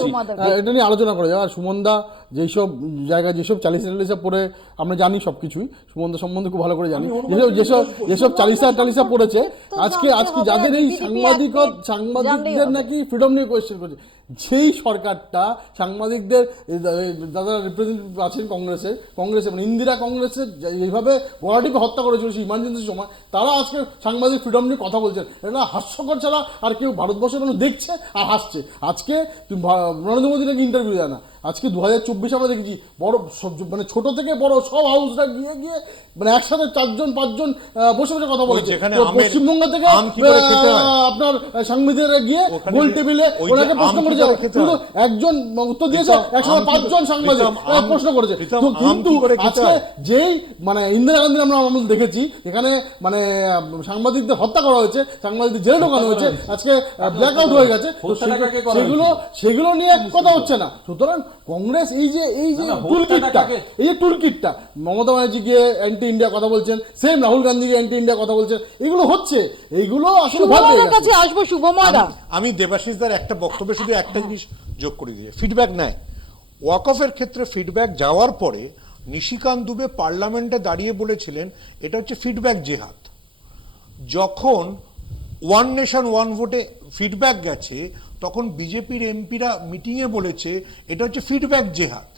এটা নিয়ে আলোচনা করা যাবে। আর সুমনদা যেসব জায়গায় যেসব চালিসা পড়ে আমরা জানি সব কিছুই, সুমনদা সম্বন্ধে খুব ভালো করে জানি, যেসব চালিসা পড়েছে, আজকে যাদের এই সাংবাদিকদের নাকি ফ্রিডম নিয়ে কোয়েশ্চেন করছে, যেই সরকারটা সাংবাদিকদের দাদা রিপ্রেজেন্টেটিভ আছেন কংগ্রেসের মানে ইন্দিরা কংগ্রেসের এইভাবে গলাটিকে হত্যা করেছিল সেই ইমার্জেন্সির সময়, তারা আজকে সাংবাদিক ফ্রিডম নিয়ে কথা বলছেন। এটা হাস্যকর ছাড়া আর কেউ ভারতবর্ষের মানুষ দেখছে আর হাসছে। আজকে নরেন্দ্র মোদী নাকি ইন্টারভিউ দেয় না। আজকে 2024 আমরা দেখেছি বড় মানে ছোট থেকে বড় সব হাউসরা গিয়ে মানে একসাথে 4-5জন বসে কথা বলেছে। পশ্চিমবঙ্গ থেকে আপনার সাংবাদিকরা গিয়ে গোল টেবিলে ওনাকে প্রশ্ন করেছে, শুধু একজন উত্তর দিয়েছে, একসাথে 5জন সাংবাদিক প্রশ্ন করেছে। কিন্তু আজকে যেই মানে ইন্দিরা গান্ধী আমরা দেখেছি এখানে মানে সাংবাদিকদের হত্যা করা হয়েছে, সাংবাদিকদের জেলে ঢোকানো হয়েছে, আজকে ব্ল্যাক আউট হয়ে গেছে, সেগুলো নিয়ে কথা হচ্ছে না। সুতরাং কংগ্রেস এই যে টুলকিটটা মমতা ব্যানার্জি গিয়ে অ্যান্টি ইন্ডিয়া কথা বলছেন, সেম রাহুল গান্ধী গিয়ে অ্যান্টি ইন্ডিয়া কথা বলছেন, এগুলো হচ্ছে, এইগুলো আসলে আমি দেবাশিসদার একটা বক্তব্যে শুধু একটা জিনিস যোগ করে দিয়ে ফিডব্যাক নেয়। ওয়াকফের ক্ষেত্রে ফিডব্যাক যাওয়ার পরে নিশিকান্ত দুবে পার্লামেন্টে দাঁড়িয়ে বলেছিলেন এটা হচ্ছে ফিডব্যাক জেহাদ। যখন ওয়ান নেশন ওয়ান ভোটে ফিডব্যাক গেছে, তখন বিজেপির এমপিরা মিটিংয়ে বলেছে এটা হচ্ছে ফিডব্যাক জেহাদ।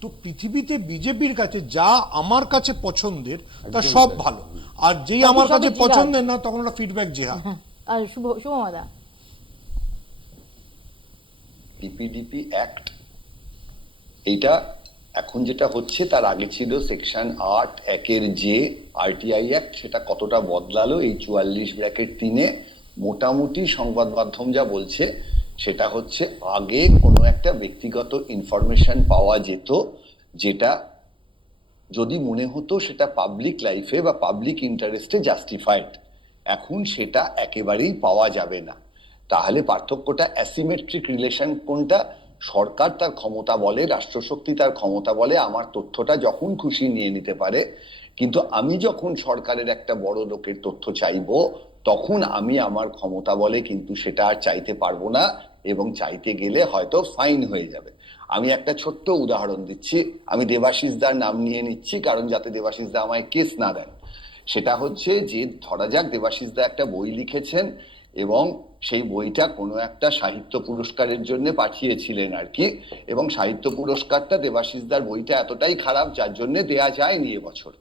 তো পৃথিবীতে বিজেপির কাছে যা আমার কাছে পছন্দের তা সব ভালো, আর যেই আমার কাছে পছন্দের না তখন ওটা ফিডব্যাক জেহাদ। আর শুভমদা, ডিপিডিপি অ্যাক্ট এইটা এখন যেটা হচ্ছে তার আগে ছিল সেকশন 8(1) যে আরটিআই অ্যাক্ট, সেটা কতটা বদলালো এই 44(3)-এ মোটামুটি সংবাদ মাধ্যম যা বলছে সেটা হচ্ছে আগে কোনো একটা ব্যক্তিগত ইনফরমেশন পাওয়া যেত যেটা যদি মনে হতো সেটা পাবলিক লাইফে বা পাবলিক ইন্টারেস্টে জাস্টিফাইড, এখন সেটা একেবারেই পাওয়া যাবে না। তাহলে পার্থক্যটা অ্যাসিমেট্রিক রিলেশন কোনটা? সরকার তার ক্ষমতা বলে, রাষ্ট্রশক্তি তার ক্ষমতা বলে আমার তথ্যটা যখন খুশি নিয়ে নিতে পারে, কিন্তু আমি যখন সরকারের একটা বড় লোকের তথ্য চাইবো তখন আমি আমার ক্ষমতা বলে কিন্তু সেটা আর চাইতে পারবো না, এবং চাইতে গেলে হয়তো ফাইন হয়ে যাবে। আমি একটা ছোট্ট উদাহরণ দিচ্ছি, আমি দেবাশিস দার নাম নিয়ে নিচ্ছি কারণ যাতে দেবাশিস দা আমায় কেস না দেন। সেটা হচ্ছে যে ধরা যাক দেবাশিস দা একটা বই লিখেছেন এবং সেই বইটা কোনো একটা সাহিত্য পুরস্কারের জন্য পাঠিয়েছিলেন আর কি, এবং সাহিত্য পুরস্কারটা দেবাশিস দার বইটা এতটাই খারাপ যার জন্য দেয়া যায়নি এবছর।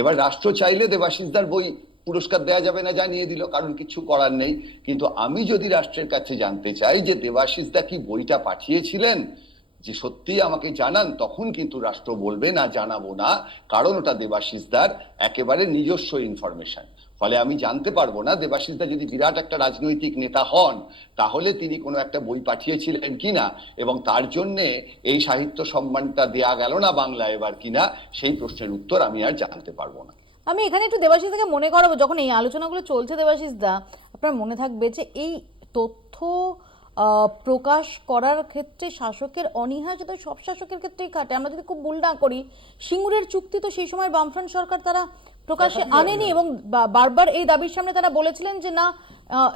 এবার রাষ্ট্র চাইলে দেবাশিস দার বই পুরস্কার দেয়া যাবে না, জানিয়ে দিল, কারণ কিছু করার নেই। কিন্তু আমি যদি রাষ্ট্রের কাছে জানতে চাই যে দেবাশিস দা কি বইটা পাঠিয়েছিলেন, যে সত্যি আমাকে জানান, তখন কিন্তু রাষ্ট্র বলবে না জানাবো না, কারণ ওটা দেবাশিস দার একেবারে নিজস্ব ইনফরমেশন। ফলে আমি জানতে পারবো না দেবাশিস দা যদি বিরাট একটা রাজনৈতিক নেতা হন তাহলে তিনি কোনো একটা বই পাঠিয়েছিলেন কিনা, এবং তার জন্য এই সাহিত্য সম্মানটা দেয়া গেল না বাংলা এবার কিনা, সেই প্রশ্নের উত্তর আমি আর জানতে পারবো না। আমি এখানে একটু দেবাশিস দাকে মনে করাবো, যখন এই আলোচনাগুলো চলছে দেবাশিস দা, আপনার মনে থাকবে যে এই তথ্য প্রকাশ করার ক্ষেত্রে শাসকের অনীহা যেটা সব শাসকের ক্ষেত্রেই খাটে। আমরা যদি খুব ভুল না করি, সিঙ্গুরের চুক্তি তো সেই সময় বামফ্রন্ট সরকার তারা প্রকাশ্যে আনেনি, এবং বারবার এই দাবির সামনে তারা বলেছিলেন যে না,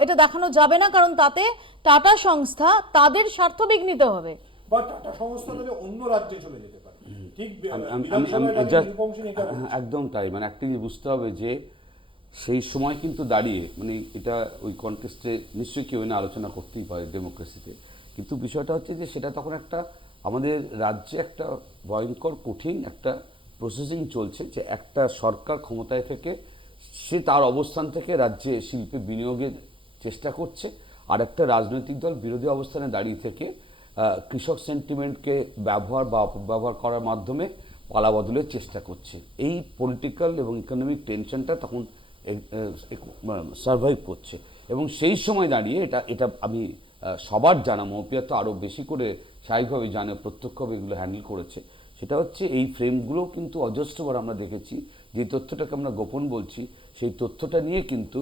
এটা দেখানো যাবে না, কারণ তাতে টাটা সংস্থা তাদের স্বার্থ বিঘ্নিত হবে। বা টাটা সংস্থা তাহলে অন্য রাজ্যে চলে যেতে পারে। ঠিক একদম তাই। মানে একটা জিনিস বুঝতে হবে যে সেই সময় কিন্তু দাঁড়িয়ে, মানে এটা ওই কনটেস্টে নিশ্চয়ই কেউ না আলোচনা করতেই পারে ডেমোক্রেসিতে, কিন্তু বিষয়টা হচ্ছে যে সেটা তখন একটা আমাদের রাজ্যে একটা ভয়ঙ্কর কঠিন একটা প্রসেসিং চলছে, যে একটা সরকার ক্ষমতায় থেকে সে তার অবস্থান থেকে রাজ্যে শিল্পে বিনিয়োগের চেষ্টা করছে, আর একটা রাজনৈতিক দল বিরোধী অবস্থানে দাঁড়িয়ে থেকে কৃষক সেন্টিমেন্টকে ব্যবহার বা অপব্যবহার করার মাধ্যমে পালাবদলের চেষ্টা করছে। এই পলিটিক্যাল এবং ইকোনমিক টেনশনটা তখন সার্ভাইভ করছে, এবং সেই সময় দাঁড়িয়ে এটা আমি সবার জানা, মৌপিয়া তো আরও বেশি করে স্বাভাবিকভাবে জানে, প্রত্যক্ষভাবে এগুলো হ্যান্ডেল করেছে। সেটা হচ্ছে এই ফ্রেমগুলো কিন্তু অজস্রবার আমরা দেখেছি, যে তথ্যটাকে আমরা গোপন বলছি সেই তথ্যটা নিয়ে কিন্তু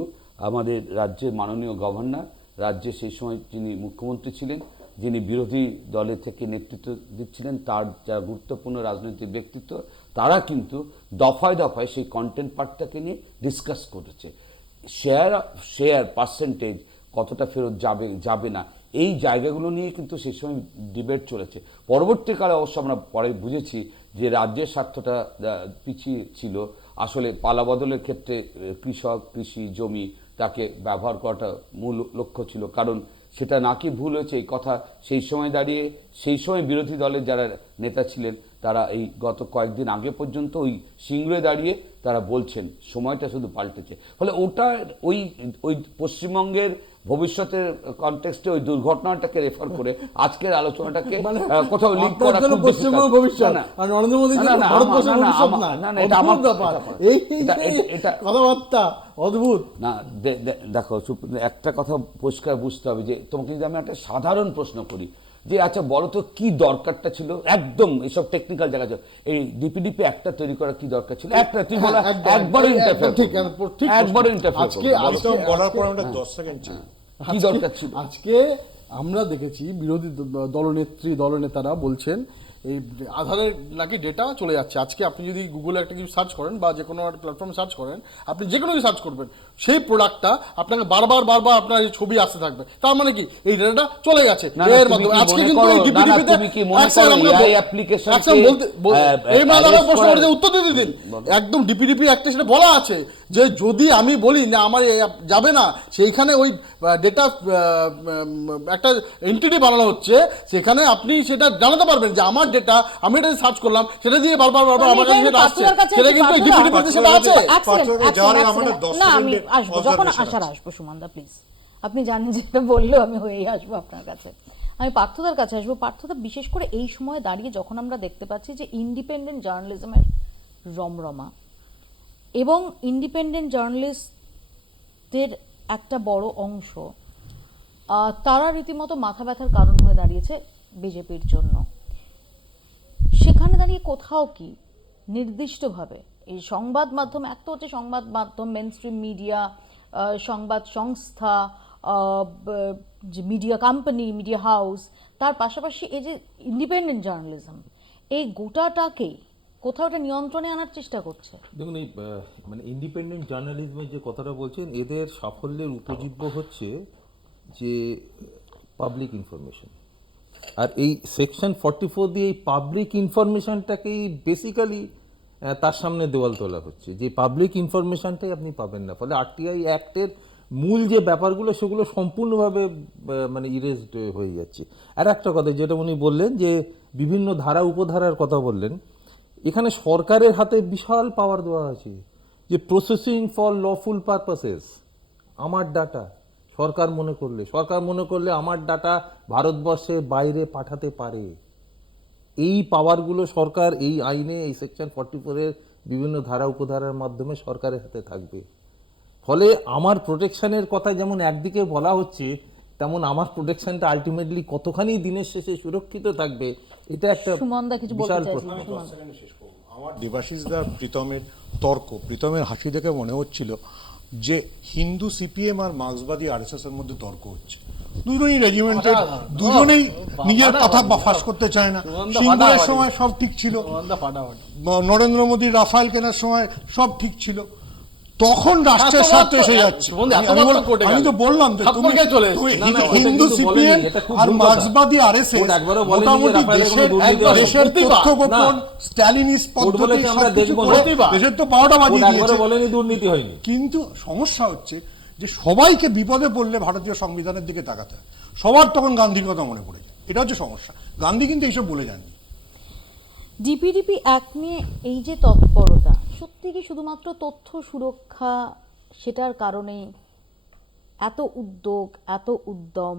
আমাদের রাজ্যের মাননীয় গভর্নর, রাজ্যে সেই সময় যিনি মুখ্যমন্ত্রী ছিলেন, যিনি বিরোধী দলের থেকে নেতৃত্ব দিচ্ছিলেন, তার যা গুরুত্বপূর্ণ রাজনৈতিক ব্যক্তিত্ব, তারা কিন্তু দফায় দফায় সেই কন্টেন্ট পার্টটাকে নিয়ে ডিসকাস করেছে। শেয়ার পার্সেন্টেজ কতটা ফেরত যাবে না, এই জায়গাগুলো নিয়ে কিন্তু সেই সময় ডিবেট চলেছে। পরবর্তীকালে অবশ্য আমরা পরে বুঝেছি যে রাজ্যের স্বার্থটা পিছিয়ে ছিল, আসলে পালাবদলের ক্ষেত্রে কৃষক, কৃষি জমি তাকে ব্যবহার করাটা মূল লক্ষ্য ছিল, কারণ সেটা নাকি ভুল হয়েছে এই কথা সেই সময় দাঁড়িয়ে সেই সময় বিরোধী দলের যারা নেতা ছিলেন তারা এই গত কয়েকদিন আগে পর্যন্ত ওই সিঙ্গুরে দাঁড়িয়ে তারা বলছেন, সময়টা শুধু পাল্টেছে। ফলে ওটা ওই পশ্চিমবঙ্গের ভবিষ্যতের কনটেক্সটে ওই দুর্ঘটনাটাকে রেফার করে আজকের আলোচনাটাকে কোথাও লিক করা খুব পশ্চিমবঙ্গ ভবিষ্যৎ আর নরেন্দ্র মোদী ভারতবর্ষের ভবিষ্যৎ না, না এটা আমার ব্যাপার। এটা কথাবার্তা অদ্ভুত না। দেখো একটা কথা পরিষ্কার বুঝতে হবে, যে তোমাকে যদি আমি একটা সাধারণ প্রশ্ন করি যে আচ্ছা বলো তো কি দরকারটা ছিল, একদম এসব টেকনিক্যাল জায়গা ছিল, এই ডিপিডিপি একটা তৈরি করা কি দরকার ছিল? একটা তুই বলা একবারও ইন্টারফেয়ার, একবারও ইন্টারফেয়ার কি দরকার ছিল? আজকে আমরা দেখেছি বিরোধী দলনেত্রী দলনেতারা বলছেন এই আধারের নাকি ডেটা চলে যাচ্ছে। আজকে আপনি যদি গুগলে একটা কিছু সার্চ করেন বা যে কোনো একটা প্ল্যাটফর্মে সার্চ করেন, আপনি যে কোনো কিছু সার্চ করবেন, সেই প্রোডাক্টটা আপনাকে বারবার আপনার এই ছবি আসতে থাকবে। তার মানে কি এই ডেটাটা চলে গেছে এর মাধ্যমে। আজকে কিন্তু এই ডিপিডিপিতে উত্তর দিতে দিন, একদম ডিপিডিপি একটা সেটা বলা আছে যে যদি আমি বলি না আমার যাবে না, সেইখানে ওই ডেটা একটা এন্টিটি বানানো হচ্ছে, সেখানে আপনি সেটা জানাতে পারবেন যে আমার ডেটা আমি এটা সার্চ করলাম, সেটা দিয়ে বারবার আমার কাছে সেটা আসছে, সেটা কিন্তু ডিপিডিপিতে সেটা আছে। না আমি আসবো, যখন আসার আসবো সুমনদা প্লিজ, আপনি জানেন যেটা বললেও আমি হয়েই আসবো আপনার কাছে। আমি পার্থদার কাছে আসবো। পার্থদা, বিশেষ করে এই সময় দাঁড়িয়ে যখন আমরা দেখতে পাচ্ছি যে ইন্ডিপেন্ডেন্ট জার্নালিজমের রমরমা এবং ইন্ডিপেন্ডেন্ট জার্নালিস্টদের একটা বড় অংশ তারা রীতিমতো মাথা ব্যথার কারণ হয়ে দাঁড়িয়েছে বিজেপির জন্য, সেখানে দাঁড়িয়ে কোথাও কি নির্দিষ্টভাবে এই সংবাদ মাধ্যম, এক তো হচ্ছে সংবাদ মাধ্যম, মেনস্ট্রিম মিডিয়া, সংবাদ সংস্থা, যে মিডিয়া কোম্পানি, মিডিয়া হাউস, তার পাশাপাশি এই যে ইন্ডিপেন্ডেন্ট জার্নালিজম, এই গোটাটাকেই কোথাও একটা নিয়ন্ত্রণে আনার চেষ্টা করছে। দেখুন, এই মানে ইন্ডিপেন্ডেন্ট জার্নালিজমের যে কথাটা বলছেন, এদের সাফল্যের উপজীব্য হচ্ছে যে পাবলিক ইনফরমেশন। আর এই সেকশন 44 দিয়ে এই পাবলিক ইনফরমেশনটাকেই বেসিক্যালি তার সামনে দেওয়াল তোলা হচ্ছে, যে পাবলিক ইনফরমেশনটাই আপনি পাবেন না। ফলে আরটিআই অ্যাক্টের মূল যে ব্যাপারগুলো সেগুলো সম্পূর্ণভাবে মানে ইরেজড হয়ে যাচ্ছে। আর একটা কথা যেটা উনি বললেন, যে বিভিন্ন ধারা উপধারার কথা বললেন, এখানে সরকারের হাতে বিশাল পাওয়ার দেওয়া আছে, যে প্রসেসিং ফর লফুল পারপাসেস। আমার ডাটা সরকার মনে করলে আমার ডাটা ভারতবর্ষের বাইরে পাঠাতে পারে। এই পাওয়ারগুলো সরকার এই আইনে, এই সেকশন 44-এর বিভিন্ন ধারা উপধারার মাধ্যমে সরকারের হাতে থাকবে। ফলে আমার প্রোটেকশনের কথা যেমন একদিকে বলা হচ্ছে, তেমন আমার প্রোটেকশনটা আলটিমেটলি কতখানি দিনের শেষে সুরক্ষিত থাকবে, এটা একটা সুমনদা কিছু বলতে বিশাল চাইছেন? প্রশ্ন। সুমন। আমার দেবাশিসদার প্রীতমের হাসি দেখে মনে হচ্ছিল যে হিন্দু সিপিএম আর মার্ক্সবাদী আরএসএস এর মধ্যে তর্ক হচ্ছে। দুজনেই রেজিমেন্টের, দুজনেই নিজের কথা ফাঁস করতে চায় না। সিঙ্গুরের সময় সব ঠিক ছিল, নরেন্দ্র মোদী রাফায়েল কেনার সময় সব ঠিক ছিল, তখন রাষ্ট্রের স্বার্থ এসে যাচ্ছে। আমি তো বললাম যে তুমি হিন্দু সিপিএম আর মার্ক্সবাদী আরএসএস মোটামুটি দেশের তথ্য গোপন স্ট্যালিনিস্ট পদ্ধতি সবকিছু করে দেশের তো 12টা বাজিয়ে দিয়েছে। বলেনি দুর্নীতি হয়নি। কিন্তু সমস্যা হচ্ছে যে সবাইকে বিপদে পড়লে ভারতীয় সংবিধানের দিকে তাকাতে হয়, সবার তখন গান্ধীর কথা মনে পড়ে যায়। এটা হচ্ছে সমস্যা। গান্ধী কিন্তু এইসব বলে যাননি। ডিপিডিপি অ্যাক্ট নিয়ে এই যে তৎপরতা, সত্যি কি শুধুমাত্র তথ্য সুরক্ষা, সেটার কারণেই এত উদ্যোগ, এত উদ্যম?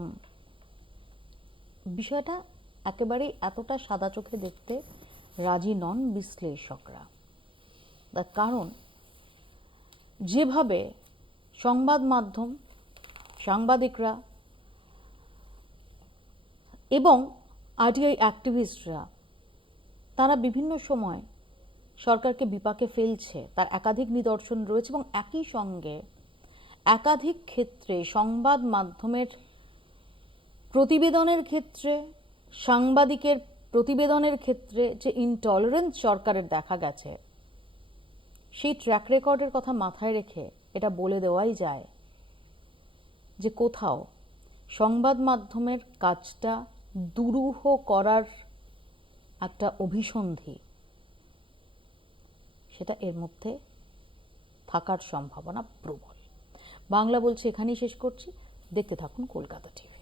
বিষয়টা একেবারেই এতটা সাদা চোখে দেখতে রাজি নন বিশ্লেষকরা। তার কারণ যেভাবে সংবাদ মাধ্যম, সাংবাদিকরা এবং আরটিআই অ্যাক্টিভিস্টরা তারা বিভিন্ন সময় সরকারকে বিপাকে ফেলছে, তার একাধিক নিদর্শন রয়েছে। এবং একই সঙ্গে একাধিক ক্ষেত্রে সংবাদ মাধ্যমের প্রতিবেদনের ক্ষেত্রে, সাংবাদিকের প্রতিবেদনের ক্ষেত্রে যে ইনটলারেন্স সরকারের দেখা গেছে, সেই ট্র্যাক রেকর্ডের কথা মাথায় রেখে এটা বলে দেওয়াই যায় যে কোথাও সংবাদ মাধ্যমের কাজটা দুরূহ করার একটা অভিসন্ধি, সেটা এর মধ্যে থাকার সম্ভাবনা প্রবল। বাংলা বলছে এখানেই শেষ করছি। দেখতে থাকুন কলকাতা টিভি।